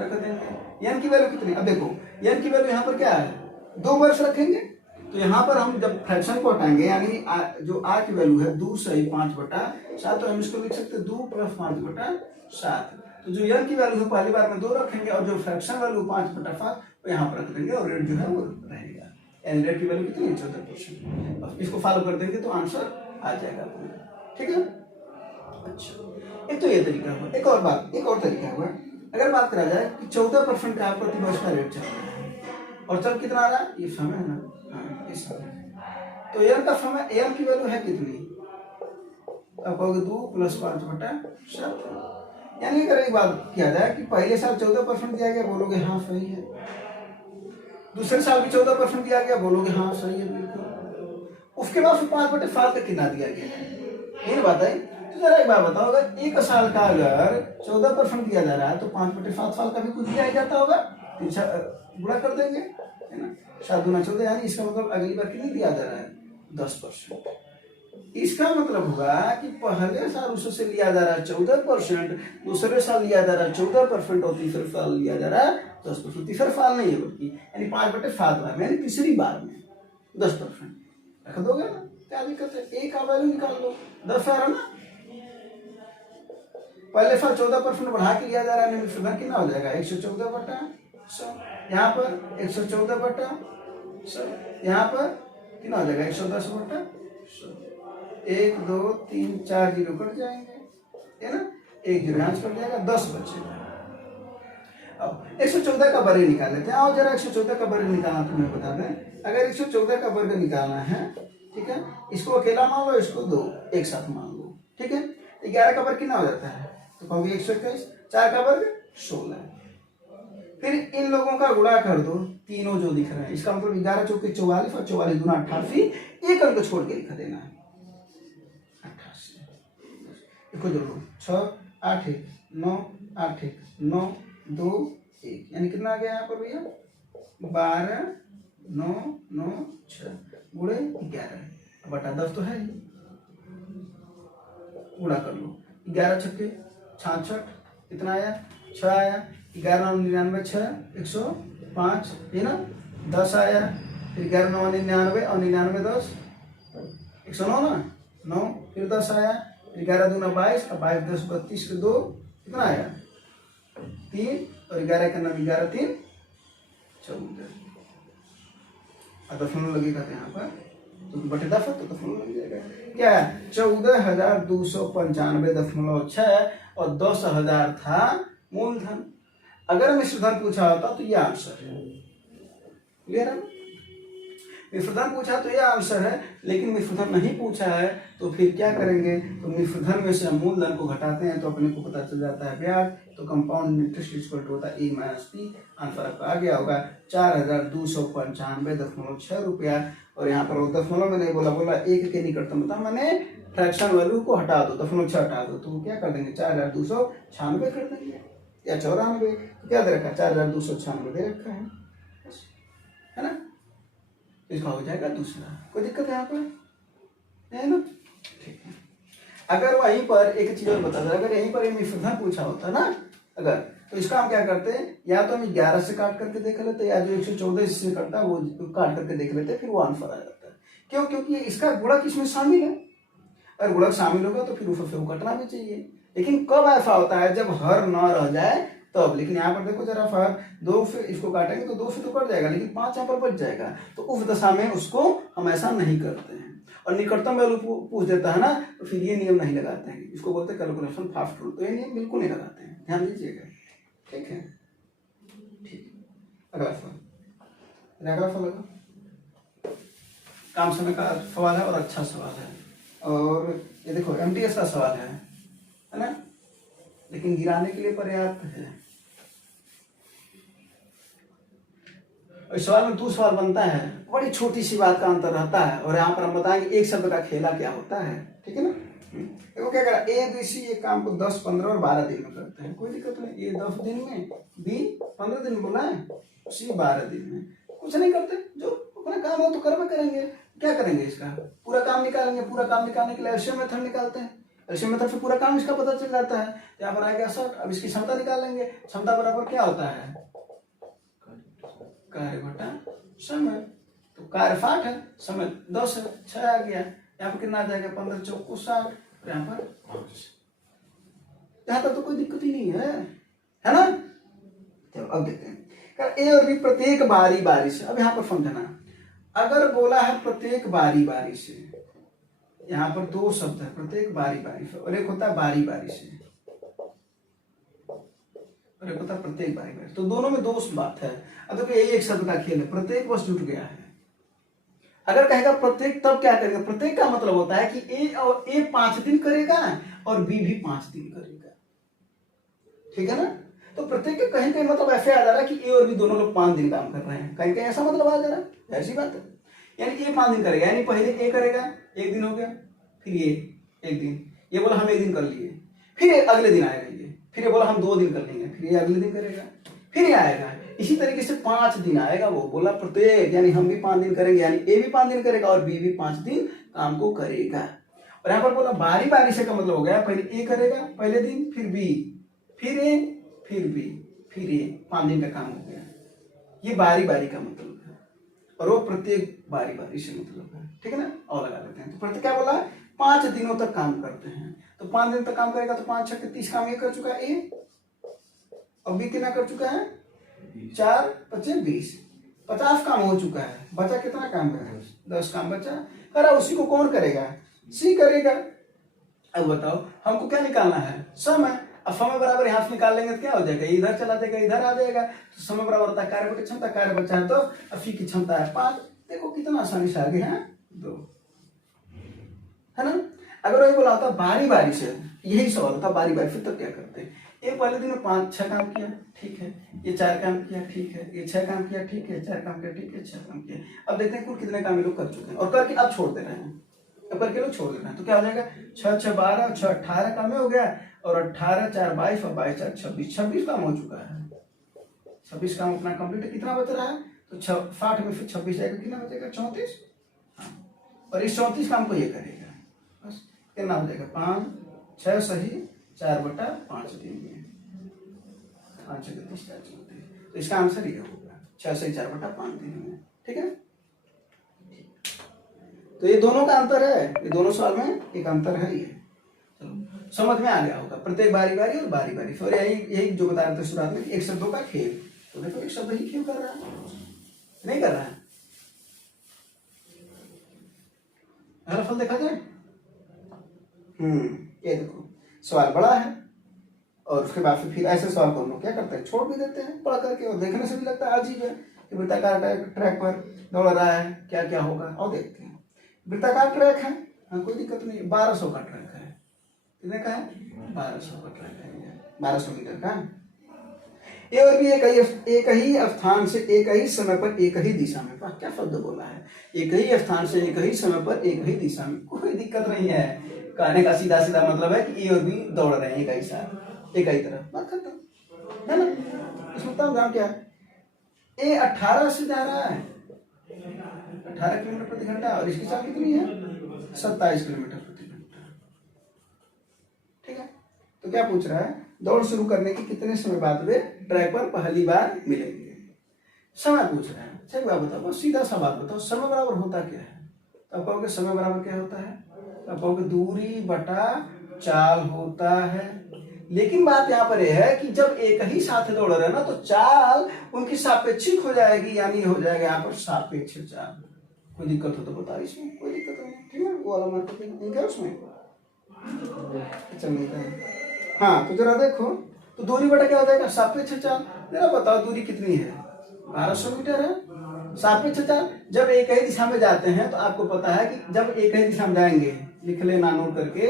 रख देंगे। एन की वैल्यू कितनी, अब देखो एन की वैल्यू यहाँ पर क्या है, 2 वर्ष रखेंगे, तो यहाँ पर हम जब फ्रैक्शन को हटाएंगे, यानी जो आर की वैल्यू है 2 सही 5/7, तो हम इसको लिख सकते हैं 2 + 5/7। तो जो एन की वैल्यू है पहली बार में 2 रखेंगे, और जो फ्रैक्शन वैल्यू 5/7 वो यहाँ पर रख देंगे, और रेट जो है वो रहेगा। एन रेट की वैल्यू कितनी है, 14%। अब इसको फॉलो कर देंगे तो आंसर आ जाएगा, ठीक है। अच्छा, एक तो ये तरीका हुआ। एक और तरीका हुआ, अगर बात करा जाए कि 14% का प्रति वर्ष का रेट चल रहा है, और चल कितना आ रहा है, ये समय है ना, हाँ ये समय, तो एन का फॉर्म है, एन की वैल्यू है कितनी, अब कहोगे 2 + 5/7। यानी अगर एक बात किया जाए कि पहले साल 14% दिया गया, बोलोगे हाँ सही है, दूसरे साल भी 14% दिया गया, बोलोगे हाँ सही है बिल्कुल, उसके बाद फिर 5/7 का कितना दिया गया है, ये बात है। तो जरा एक बात बताओ, अगर एक साल का अगर 14% दिया जा रहा है तो 5/7 साल का भी कुछ दिया जाता होगा, गुणा कर देंगे, है ना, 7 × 14, यानी इसका मतलब अगली बार कितनी दिया जा रहा है, 10%। इसका मतलब होगा कि पहले साल उससे लिया जा रहा है 14%, दूसरे साल लिया जा रहा है 14% और तीसरे साल लिया जा रहा है 10%। तीसरे साल नहीं है बल्कि, यानी 5/7 बार में, यानी तीसरी बार में 10% रख दोगे ना, क्या दिक्कत है, ए का वैल्यू निकाल दो, 10 है ना। पहले साल 14% बढ़ा के लिया जा रहा है, निम्न कितना हो जाएगा, 114/100, यहाँ पर 114/100, यहाँ पर कितना हो जाएगा, 110/100। 1 2 3 4 जीरो कट जाएंगे, है ना, 1 जीरो यहाँ से कट जाएगा, 10 बचेगा। अब 114 का वर्ग निकाल लेते हैं, आओ जरा 114 का वर्ग निकालना तुम्हें बता दें। अगर 114 का वर्ग निकालना है, ठीक है, इसको अकेला मान लो, इसको 2 एक साथ मान लो, ठीक है। 11 का वर्ग कितना हो जाता है, तो कहोगे 121, 4 का वर्ग 16, फिर इन लोगों का गुणा कर दो, तीनों जो दिख रहे हैं, इसका मतलब 11 चौके 44 और 44 दूना 88, एक अंक छोड़ के लिख देना है 88। देखो जोड़ो, 6 8 1 9 8 1 9 2 1, यानी कितना आ गया यहाँ पर भैया, 12 9 9 6 गुणे 11/10 तो है ही, गुणा कर लो, 11 छक्के 66, कितना आया, 6 आया, 11 9 99 6 105, है ना, 10 आया, फिर 11 9 99 और 99 10 109 ना, 9, फिर 10 आया, फिर 11 दूना 22 और 22 10 32 के 2, कितना आया 3, और 11 का 9 11 3 14, दशमलव लगेगा तो यहाँ पर तो बटे 10 तो दशमलव लग जाएगा, क्या है 14,295.6 और 10,000 था मूलधन। अगर मिश्रधन पूछा होता तो यह आंसर है, क्लियर है। मिश्रधन पूछा तो यह आंसर है, लेकिन मिश्रधन नहीं पूछा है तो फिर क्या करेंगे, तो मिश्रधन में से हम मूलधन को घटाते हैं तो अपने को पता चल जाता है ब्याज, तो कंपाउंड इंटरेस्ट इक्वल टू होता है ए माइनस बी। आंसर आपका आ गया होगा 4,295.6 रुपया। और यहाँ पर दशमलव में नहीं बोला एक के निकटतम था, मैंने फ्रैक्शन वैल्यू को हटा दो, 0.6 हटा दो, तो क्या कर देंगे 4,296 कर देंगे या 94, तो क्या दे रखा है 4,296 दे रखा है ना, इसका हो जाएगा दूसरा। कोई दिक्कत है यहाँ पर, है ना, ठीक है। अगर वहीं पर एक चीज और बता दे, अगर यहीं पर मिश्रधन पूछा होता ना अगर, तो इसका हम क्या करते हैं, या तो हम 11 से काट करके देख लेते, या जो 114 से कटता है वो काट करके देख लेते, फिर वो आंसर आ जाता है। क्यों, क्योंकि इसका गुणक इसमें शामिल है, अगर गुणक शामिल होगा तो फिर ऊपर से वो कटना भी चाहिए। लेकिन कब ऐसा होता है, जब हर न रह जाए तब। लेकिन यहाँ पर देखो जरा, हर 2 से इसको काटेंगे तो 2 से तो कट जाएगा, लेकिन 5 यहाँ पर बच जाएगा, तो उस दशा में उसको हम ऐसा नहीं करते हैं। और निकटतम वैल्यू पूछ देता है ना, तो फिर ये नियम नहीं लगाते हैं, इसको बोलते हैं कैलकुलेशन फास्ट रूल, तो ये नियम बिल्कुल नहीं लगाते हैं, ध्यान दीजिएगा, ठीक है। ठीक, अगला सवाल, अगला सवाल लगा, काम समय का सवाल है और अच्छा सवाल है, और ये देखो एमटीएस का सवाल है ना, लेकिन गिराने के लिए पर्याप्त है। इस सवाल में 2 सवाल बनता है, बड़ी छोटी सी बात का अंतर रहता है, और यहाँ पर हम बताएंगे एक शब्द का खेला क्या होता है, ठीक है ना। देखो क्या करा, ए बी सी एक काम को 10 15 और 12 दिन में करते हैं, कोई दिक्कत नहीं। ए 10 दिन में, बी 15 दिन में बोला है, सी 12 दिन में, कुछ नहीं करते, जो अपना काम हो तो करवे करेंगे। क्या करेंगे, इसका पूरा काम निकालेंगे। पूरा काम निकालने के लिए एलसीएम मेथड निकालते हैं, एलसीएम मेथड से पूरा काम इसका पता चल जाता है। यहाँ पर आएगा 60, अब इसकी क्षमता निकालेंगे, क्षमता बराबर क्या होता है, कार्य बटा समय, तो कार्य 60 है, समय 10 है, 6 आ गया, यहाँ पर कितना आ जाएगा 15 चौको 60, और यहाँ पर 5। यहाँ तक तो कोई दिक्कत ही नहीं है ना। चलो अब देखते हैं, ए और बी प्रत्येक बारी बारी से। अब यहाँ पर समझना, अगर बोला है प्रत्येक बारी बारी से, यहाँ पर 2 शब्द है, प्रत्येक बारी बारी से, और एक होता है बारी बारी से, और एक होता है प्रत्येक बारी बारी, तो दोनों में 2 बात है। अब देखो यही एक शब्द का खेल है, प्रत्येक बस जुट गया है, अगर कहेगा प्रत्येक, तब क्या करेगा? प्रत्येक का मतलब होता है कि ए 5 दिन करेगा और बी भी 5 दिन करेगा, ठीक है ना। तो प्रत्येक का कहीं कहीं मतलब ऐसे आ जा रहा है कि ए और बी दोनों लोग 5 दिन काम कर रहे हैं, कहीं कहीं ऐसा मतलब आ जा रहा है, ऐसी बात है। यानी ए 5 दिन करेगा, यानी पहले ए करेगा 1 दिन हो गया, फिर ये 1 दिन, ये बोला हम 1 दिन कर लिए, फिर अगले दिन आएगा ये, फिर ये बोला हम 2 दिन कर लेंगे, फिर ये अगले दिन करेगा, फिर ये आएगा। इसी तरीके से 5 दिन आएगा, वो बोला प्रत्येक, यानी हम भी 5 दिन करेंगे, यानी ए भी 5 दिन करेगा और बी भी 5 दिन काम को करेगा। और यहाँ पर बोला बारी बारी से का मतलब हो गया पहले ए करेगा पहले दिन, फिर बी, फिर ए, फिर बी, फिर ए, 5 दिन का काम हो गया। ये बारी बारी का मतलब है, और वो प्रत्येक बारी बारी से मतलब है, ठीक है ना। और लगा देते हैं, तो प्रत्येक क्या बोला? 5 दिनों तक काम करते हैं। तो 5 दिन तक काम करेगा तो 5 6 30 काम ये कर चुका है ए, और बी कितना कर चुका है? 4 5 20, 50 काम हो चुका है। बचा कितना काम है? 10 काम बचा। अरे उसी को कौन करेगा? सी करेगा। अब बताओ हमको क्या निकालना है? समय। अब समय बराबर यहाँ से निकाल लेंगे तो क्या हो जाएगा? इधर चला जाएगा, इधर आ जाएगा। तो समय बराबर होता है कार्य बटे क्षमता, कार्य बचा है तो अफी की क्षमता है 5। देखो कितना आसानी से आगे है 2, है ना। अगर वही बोला होता बारी बारी से, यही सवाल होता बारी बारी, फिर तब क्या करते हैं? ये पहले दिन में 5 6 काम किया, ठीक है, ये 4 काम किया, ठीक है, ये 6 काम किया, ठीक है, 4 काम किया, ठीक है, 6 काम किया। अब देखते हैं कुल कितने काम ये लोग कर चुके हैं, और करके अब छोड़ दे रहे हैं, अब करके लोग छोड़ दे रहे हैं। तो क्या हो जाएगा? 6 6 12, 6 18 काम हो गया, और 18 4 22 और 22 4 26, 26 काम हो चुका है। 26 काम अपना कंप्लीट है। कितना बच रहा है? तो 60 में फिर 26 जाएगा, कितना बचेगा? 34। और इस 34 काम को ये करेगा, बस कितना हो जाएगा? 5 6 सही 4 बटा 5 दिन में, 5 6 30 4 34। तो इसका आंसर ये होगा 6 सही 4 बटा 5 दिन में, ठीक है। तो ये दोनों का अंतर है, ये दोनों सवाल में एक अंतर है ये। चलो समझ में आ गया होगा, प्रत्येक बारी बारी और बारी बारी। फिर यही जो बता रहे थे शुरुआत में, एक शब्दों का खेल। तो देखो एक शब्द ही खेल कर रहा है, नहीं कर रहा है। फल देखा जाए, ये देखो सवाल बड़ा है, और उसके बाद फिर ऐसे सवाल को हम लोग क्या करते हैं? छोड़ भी देते हैं पढ़ करके, और देखने से भी लगता है अजीब है कि वृत्ताकार ट्रैक पर दौड़ रहा है, क्या क्या होगा, और देखते हैं। वृत्ताकार ट्रैक है, हाँ कोई दिक्कत नहीं, 1200 का ट्रैक है। कितने का है? 1200 का ट्रैक है, 1200 मीटर का। ए और बी एक ही स्थान से एक ही समय पर एक ही दिशा में, क्या शब्द बोला है? एक ही स्थान से एक ही समय पर एक ही दिशा में, कोई दिक्कत नहीं है। कहने का सीधा सीधा मतलब है कि ए और बी दौड़ रहे हैं एक ही साथ, एक ही तरफ, बात खत्म, है ना। इसमें तब नाम क्या है? ए 18 से जा रहा है, 18 किलोमीटर प्रति घंटा, और इसकी चाल कितनी है? 27 किलोमीटर प्रति घंटा, ठीक है। तो क्या पूछ रहा है? दौड़ शुरू करने के कितने समय बाद वे ट्रैक पर पहली बार मिलेंगे? समय पूछ रहा है। सही बात बताओ, सीधा सा बात बताओ, समय बराबर होता क्या है? तो आप कहोगे समय बराबर क्या होता है? तो आप कहोगे दूरी बटा चाल होता है। लेकिन बात यहाँ पर यह है कि जब एक ही साथ दौड़ रहे हैं ना, तो चाल उनकी सापेक्षिक हो जाएगी, यानी हो जाएगा यहाँ पर सापेक्ष चाल। कोई दिक्कत हो तो बताओ, इसमें कोई दिक्कत नहीं, ठीक है। वो वाला मार्केटिंग नहीं क्या उसमें, चल नहीं है। हाँ तो जरा देखो, तो दूरी बटा क्या हो जाएगा? सापेक्ष चाल। जरा बताओ दूरी कितनी है? 1200 मीटर है। सापेक्ष चाल, जब एक ही दिशा में जाते हैं तो आपको पता है कि जब एक ही दिशा में जाएंगे, लिख लेना नोट करके,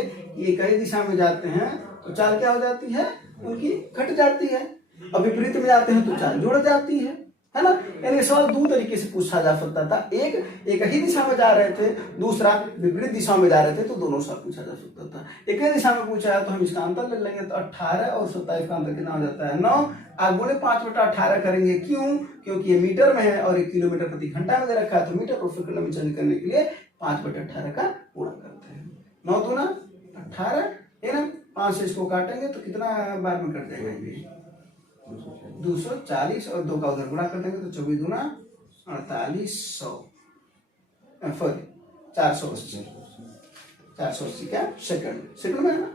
एक ही दिशा में जाते हैं तो चाल क्या हो जाती है? उनकी घट जाती है। और विपरीत में जाते हैं तो चाल जुड़ जाती है ना। यानी सवाल दो तरीके से पूछा जा सकता था, एक ही दिशा में जा रहे थे, दूसरा विपरीत दिशा में जा रहे थे, तो दोनों सवाल पूछा जा सकता था। एक ही दिशा में पूछा है तो हम इसका अंतर ले लेंगे, तो 18 और 27 का अंतर कितना हो जाता है? 9। आप बोले 5/18 करेंगे, क्यों? क्योंकि ये मीटर में है और 1 किलोमीटर प्रति घंटा में दे रखा है, तो मीटर और सेकंड में चेंज करने के लिए 5/18 का गुणा करते हैं। 9 दूना 18 है ना, 5 से इसको काटेंगे तो कितना बार में कट जाएगा? ये 240, और 2 का उधर गुणा कर देंगे तो 24 दूना 4800, 480, 480 क्या सेकंड में है ना,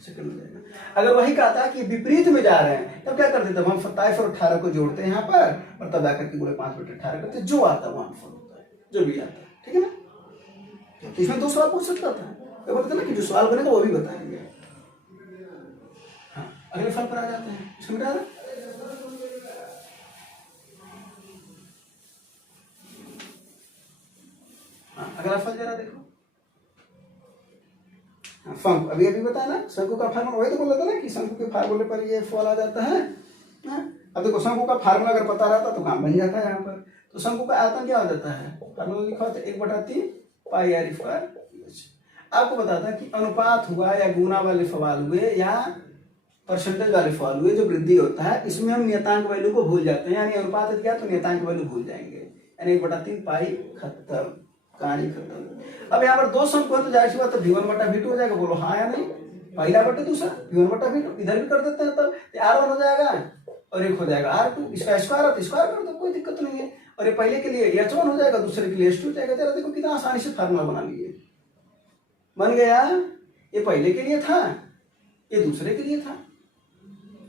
सेकंड में जाएगा। अगर वही कहता है कि विपरीत में जा रहे हैं, तब क्या करते? तब हम 27 और 18 को जोड़ते हैं यहाँ पर, और तब आकर के गुणे 5/18 करते, जो आता है वो आंसर होता है, जो भी आता है, ठीक है ना। तो इसमें 2 सवाल पूछ सकता था, तो बोलते ना कि जो सवाल बनेगा वो भी बताएंगे। हाँ अगले फल पर आ जाते हैं, समझ रहा है? हाँ, अगला फल जरा देखो। हाँ, शंकु अभी अभी बताया ना, शंकु का फार्मूला वही तो बोल रहा था ना कि शंकु के फार्मूले पर ये फल आ जाता है। हाँ, अब देखो शंकु का फार्मूला अगर पता रहता तो काम बन जाता है यहाँ पर। तो शंकु का आयतन क्या हो जाता है, फार्मूला लिखा होता है 1/3 पाई r स्क्वायर। आपको बताता कि अनुपात हुआ या गुना वाले सवाल हुए या परसेंटेज वाले सवाल हुए, जो वृद्धि होता है इसमें हम नियतांक वैल्यू को भूल जाते हैं, यानी अनुपात दिया तो नियतांक वैल्यू भूल जाएंगे, यानी 1/3 पाई, खत्म, कहानी खत्म। अब यहाँ पर दो शंकु है तो जाहिर सी बात V1/V2 हो जाएगा, बोलो हाँ या नहीं, पहला बटे दूसरा V1/V2, इधर भी कर देते हैं तब R1 हो जाएगा और एक हो जाएगा R2, इसका स्क्वायर तो स्क्वायर कर दो, कोई दिक्कत नहीं है। और ये पहले के लिए H1 हो जाएगा, दूसरे के लिए H2 हो जाएगा। जरा देखो कितना आसानी से फार्मूला बना लिए, बन गया। ये पहले के लिए था, ये दूसरे के लिए था,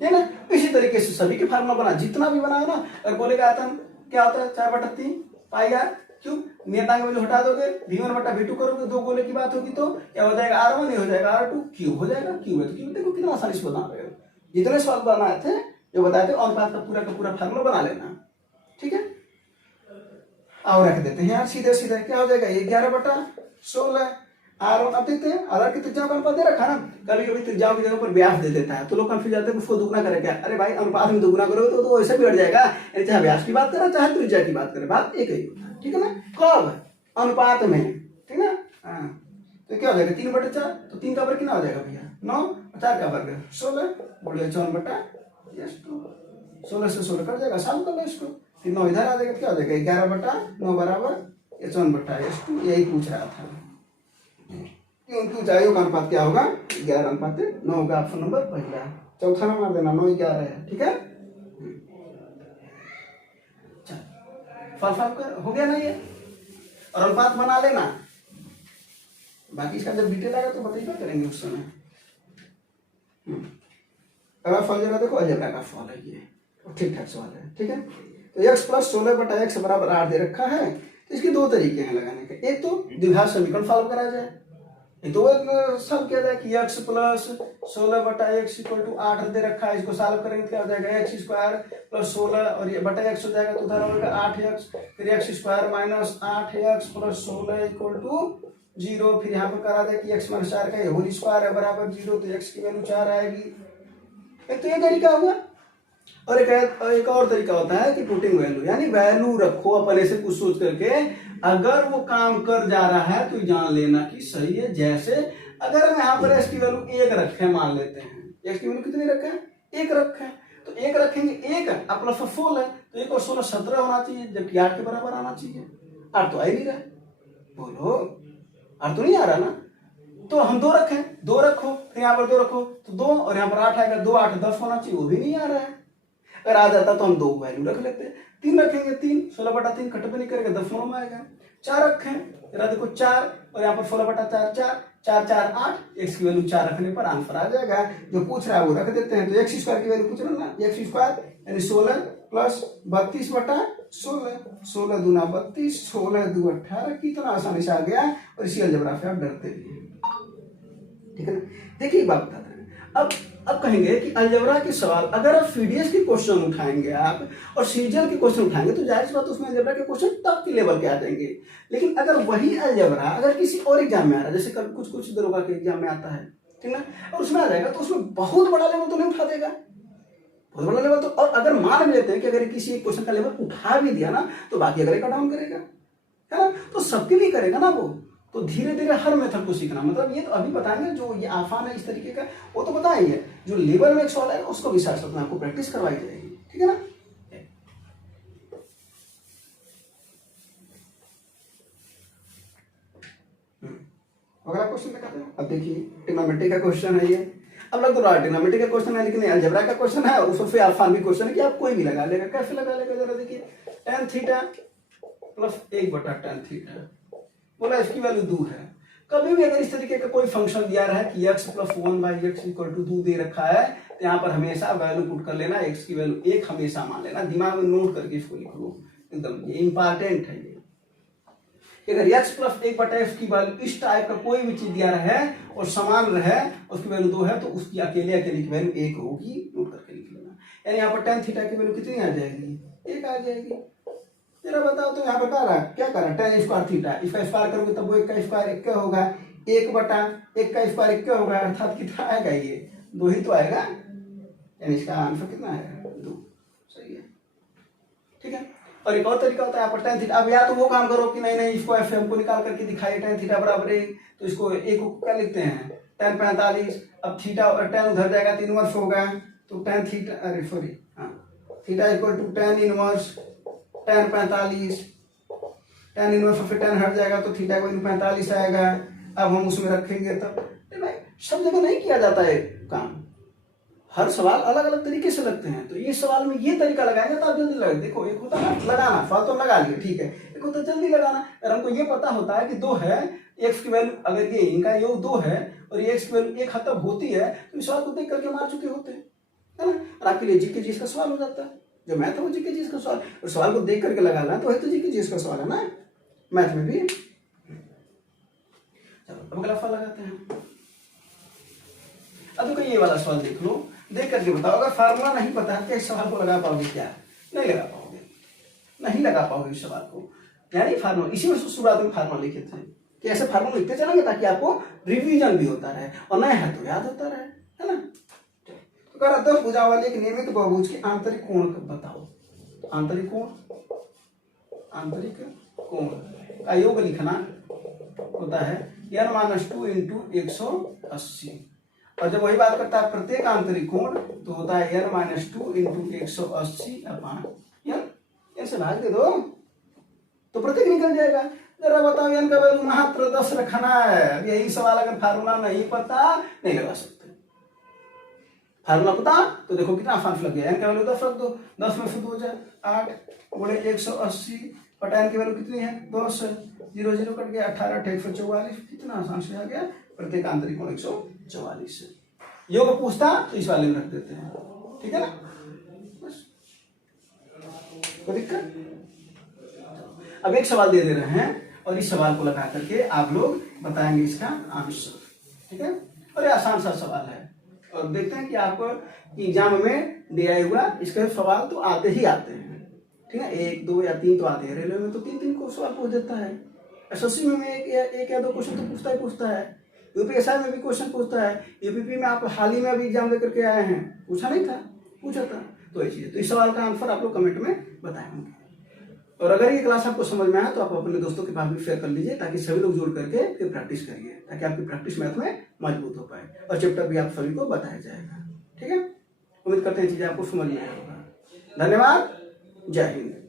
है ना। इसी तरीके से सभी के फार्मूला बना, जितना भी बना है ना। अगर बोलेगा आयतन क्या होता है 4/3 पाई r क्यूब, नियतांक वैल्यू हटा दोगे V1/V2 करोगे, दो गोले की बात होगी तो क्या हो जाएगा R1, ये हो जाएगा R2, क्यूब हो जाएगा, क्यूब है तो क्यूब। देखो कितना आसानी से बना रहे हो, जितने सवाल बनाए थे जो बताए थे अनुपात का पूरा फार्मूला बना लेना, ठीक है। और रख देते हैं यार सीधे सीधे, क्या हो जाएगा 11/16 R1। अब देखते हैं आधार की त्रिज्याओं का अनुपात दे रखा ना, कभी कभी त्रिज्याओं की जगह पर व्यास दे देता है तो लोग कंफ्यूज जाते हैं उसको दुगना करे क्या। अरे भाई अनुपात में दुगना करोगे तो वैसे भी हट जाएगा, चाहे व्यास की बात करें चाहे त्रिज्या की बात करें, बात एक ही होता है, ठीक है ना। कब अनुपात में, ठीक है ना। तो क्या हो जाएगा 3/4, तो 3 का वर्ग कितना हो जाएगा भैया 9, 4 का वर्ग 16, बोले 54/2, 16 से 16 कट जाएगा, साल कर लो इसको, फिर 9 इधर आ जाएगा, क्या हो जाएगा 11/9 बराबर 54/2। यही पूछ रहा था क्यों ऊंचाइयों का अनुपात क्या होगा 11/9 होगा, ऑप्शन नंबर पहला। चौथा ना मार देना, 9 11 है, ठीक है। फल कर हो गया ना ये, और अनुपात बना लेना, बाकी इसका जब डिटेल आएगा तो बताइए करेंगे उस समय। अगला फल जरा देखो, अलजेब्रा का फल है ये, ठीक ठाक सवाल है, ठीक है। तो x + 16/x बराबर 8 दे रखा है, तो इसके दो तरीके हैं लगाने के। एक तो द्विघात समीकरण सॉल्व करा जाए, तो सॉल्व किया जाए कि x + 16/x = 8 दे रखा है, इसको सॉल्व करेंगे क्या हो जाएगा x² + 16 और ये बटा x हो जाएगा तो उधर होगा 8x, फिर x² - 8x + 16 = 0। फिर यहाँ पर करा जाए कि x - 4 का होल स्क्वायर है बराबर 0, तो x की वैल्यू 4 आएगी। एक तो ये तरीका हुआ, और एक और तरीका होता है कि पुटिंग वैल्यू, यानी वैल्यू रखो अपने से कुछ सोच करके, अगर वो काम कर जा रहा है तो जान लेना कि सही है। जैसे अगर हम यहाँ पर x की वैल्यू 1 रखे, मान लेते हैं x की वैल्यू कितनी रखे हैं 1 रखे हैं, तो 1 रखेंगे, 1 अब प्लस 16 है तो 1 और 16 17 होना चाहिए, जबकि 8 के बराबर आना चाहिए। 8 तो आ ही नहीं रहा, बोलो 8 तो नहीं आ रहा ना, तो हम 2 रखें, 2 रखो, फिर यहाँ पर 2 रखो तो 2, और यहाँ पर 8 आएगा, 2 8 10 होना चाहिए, वो भी नहीं आ रहा है। अगर आ जाता तो हम 2 वैल्यू रख लेते हैं। 3 रखेंगे, 3 16/3 कट भी नहीं करेगा, 10 में आएगा। 4 रखें, जरा देखो 4 और यहाँ पर 16/4 4 4 4 8, x की वैल्यू 4 रखने पर आंसर आ जाएगा। जो पूछ रहा है वो रख देते हैं। तो x² की वैल्यू पूछ रहा है ना, x² यानी 16 + 32/16, 16 दूना 32, 16 दू 18, कितना आसानी से आ गया। और इसी अलजेब्रा से आप डरते भी हैं, ठीक है ना। देखिए एक बात बताते हैं, अब कहेंगे कि अलजेब्रा के सवाल अगर आप सीडीएस के क्वेश्चन उठाएंगे आप और सीजीएल के क्वेश्चन उठाएंगे तो जाहिर सी बात उसमें अलजेब्रा के क्वेश्चन टॉप के लेवल के आ जाएंगे। लेकिन अगर वही अलजेब्रा अगर किसी और एग्जाम में आ रहा है, जैसे कुछ दरोगा के एग्जाम में आता है, ठीक ना, और उसमें आ जाएगा तो उसमें बहुत बड़ा लेवल तो नहीं उठा देगा, बहुत बड़ा लेवल तो। और अगर मान भी लेते हैं कि अगर किसी एक क्वेश्चन का लेवल उठा भी दिया ना तो बाकी अगर का डाउन करेगा, है ना, तो सबके लिए करेगा ना वो। तो धीरे धीरे हर मेथड को सीखना, मतलब ये तो अभी बताएंगे जो ये आसान है इस तरीके का, वो तो बताएंगे। जो लेवल में एक सवाल है उसको भी साथ साथ में आपको प्रैक्टिस करवाई जाएगी, ठीक है ना। अगला क्वेश्चन दिखाते हैं। अब देखिए ट्रिग्नोमेट्री का क्वेश्चन है ये। अब लग तो रहा है ट्रिग्नोमेट्री का क्वेश्चन है, लेकिन अलजेब्रा का क्वेश्चन है और उसमें आसान भी क्वेश्चन है कि आप कोई भी लगा लेगा। कैसे लगा लेगा जरा देखिए, tan थीटा + 1/tan थीटा, बोला इसकी वैल्यू 2 है। कभी भी अगर इस तरीके का कोई फंक्शन दिया रहा है कि x + 1/x = 2 दे रखा है, तो यहाँ पर हमेशा वैल्यू पुट कर लेना, x की वैल्यू 1 हमेशा मान लेना, दिमाग में नोट करके इसको लिख लो एकदम, ये इंपॉर्टेंट है ये। अगर x + 1/x की वैल्यू इस टाइप का कोई भी चीज दिया रहा है और समान रहे, उसकी वैल्यू 2 है, तो उसकी अकेले की वैल्यू 1 होगी, नोट करके लिख लेना। यानी यहाँ पर tan थीटा की वैल्यू कितनी आ जाएगी 1 आ जाएगी। जरा बताओ तो यहाँ पे क्या कर रहा है, tan स्क्वायर थीटा, इसका स्क्वायर करोगे तब वो 1 का स्क्वायर 1 होगा, 1/1 का स्क्वायर 1 होगा, अर्थात कितना आएगा, ये 2 ही तो आएगा, यानी इसका आंसर कितना आएगा, 2। सही है, ठीक है। और एक और तरीका होता है यहाँ पर tan थीटा। अब या तो वो काम करो कि नहीं इसको ऐसे हमको निकाल करके दिखाइए tan थीटा बराबर 1, तो इसको 1 को क्या लिखते हैं, tan 45। अब थीटा और tan उधर जाएगा तो इनवर्स होगा, तो tan थीटा, अरे सॉरी, हाँ, theta equal to tan inverse tan 45, tan inverse फिर tan हट जाएगा तो थीटा को 45 आएगा। अब हम उसमें रखेंगे तब भाई सब जगह नहीं किया जाता है काम, हर सवाल अलग अलग तरीके से लगते हैं। तो ये सवाल में ये तरीका लगाएंगे तो आप जल्दी लगे। देखो एक होता है लगाना, सवाल तो लगा लिए ठीक है, एक होता है जल्दी लगाना। अगर हमको ये पता होता है कि 2 है, x की वैल्यू अगर ये इनका योग 2 है और ये x की वैल्यू 1 तक होती है तो इस सवाल को देख करके मार चुके होते हैं, है ना। और आपके लिए जीके जीएस का सवाल हो जाता है, जो मैथ है वो जीके जीएस का सवाल, और सवाल को देख करके लगाना तो है तो जीके जीएस का सवाल है ना, मैथ में भी। चलो अब अगला सवाल लगाते हैं। अब तो ये वाला सवाल देख लो, देख करके बताओ, अगर फार्मूला नहीं पता है तो इस सवाल को लगा पाओगे क्या, नहीं लगा पाओगे, नहीं लगा पाओगे इस सवाल को। यानी फार्मूला इसी में शुरुआत में फार्मूला लिखे थे कि ऐसे फार्मूला लिखते चलेंगे ताकि आपको रिवीजन भी होता रहे और नया है तो याद होता रहे, है ना। तो कह रहा 10 भुजाओं वाले एक नियमित बहुभुज के आंतरिक कोण बताओ। आंतरिक कोण का योग लिखना होता है n-2 इंटू 180, और जब वही बात करता है प्रत्येक आंतरिक कोण तो होता है n-2 इंटू 180/n। से भाग दे दो तो प्रत्येक निकल जाएगा। जरा बताओ n का वैल्यू मात्र 10 रखना है। अब यही सवाल अगर फार्मूला नहीं पता नहीं लगा सकते, फार्मूला पता तो देखो कितना आसान लग गया। n का वैल्यू 10 रख दो, 10 में से 2 जाए 8 गुणे 180 बट n की वैल्यू कितनी है 10, 0 0 कट गया 18 8 144, कितना आसान से आ गया, प्रत्येक आंतरिक कोण 144 है। योग पूछता तो इस वाले में रख देते हैं, ठीक है ना, बस कोई दिक्कत। अब एक सवाल दे रहे हैं और इस सवाल को लगा करके आप लोग बताएंगे इसका आंसर, ठीक है। और ये आसान सा सवाल है और देखते हैं कि आपको एग्जाम में दिया हुआ इसके सवाल तो आते ही आते हैं, ठीक है। 1 2 या 3 तो आते हैं, रेलवे में तो 3 को सवाल पूछ देता है, एसएससी में एक या 2 क्वेश्चन तो पूछता है, यूपीएससी में भी क्वेश्चन पूछता है, यूपीपी में आप हाल ही में अभी एग्जाम लेकर के आए हैं, पूछा नहीं था, पूछा था। तो ये चीज, तो इस सवाल का आंसर आप लोग कमेंट में बताएंगे। और अगर ये क्लास आपको समझ में आया तो आप अपने दोस्तों के पास भी शेयर कर लीजिए ताकि सभी लोग जुड़ करके फिर प्रैक्टिस करिए, ताकि आपकी प्रैक्टिस मैथ में मजबूत हो पाए और चैप्टर भी आप सभी को बताया जाएगा, ठीक है। उम्मीद करते हैं चीजें आपको समझ में आया होगा। धन्यवाद, जय हिंद।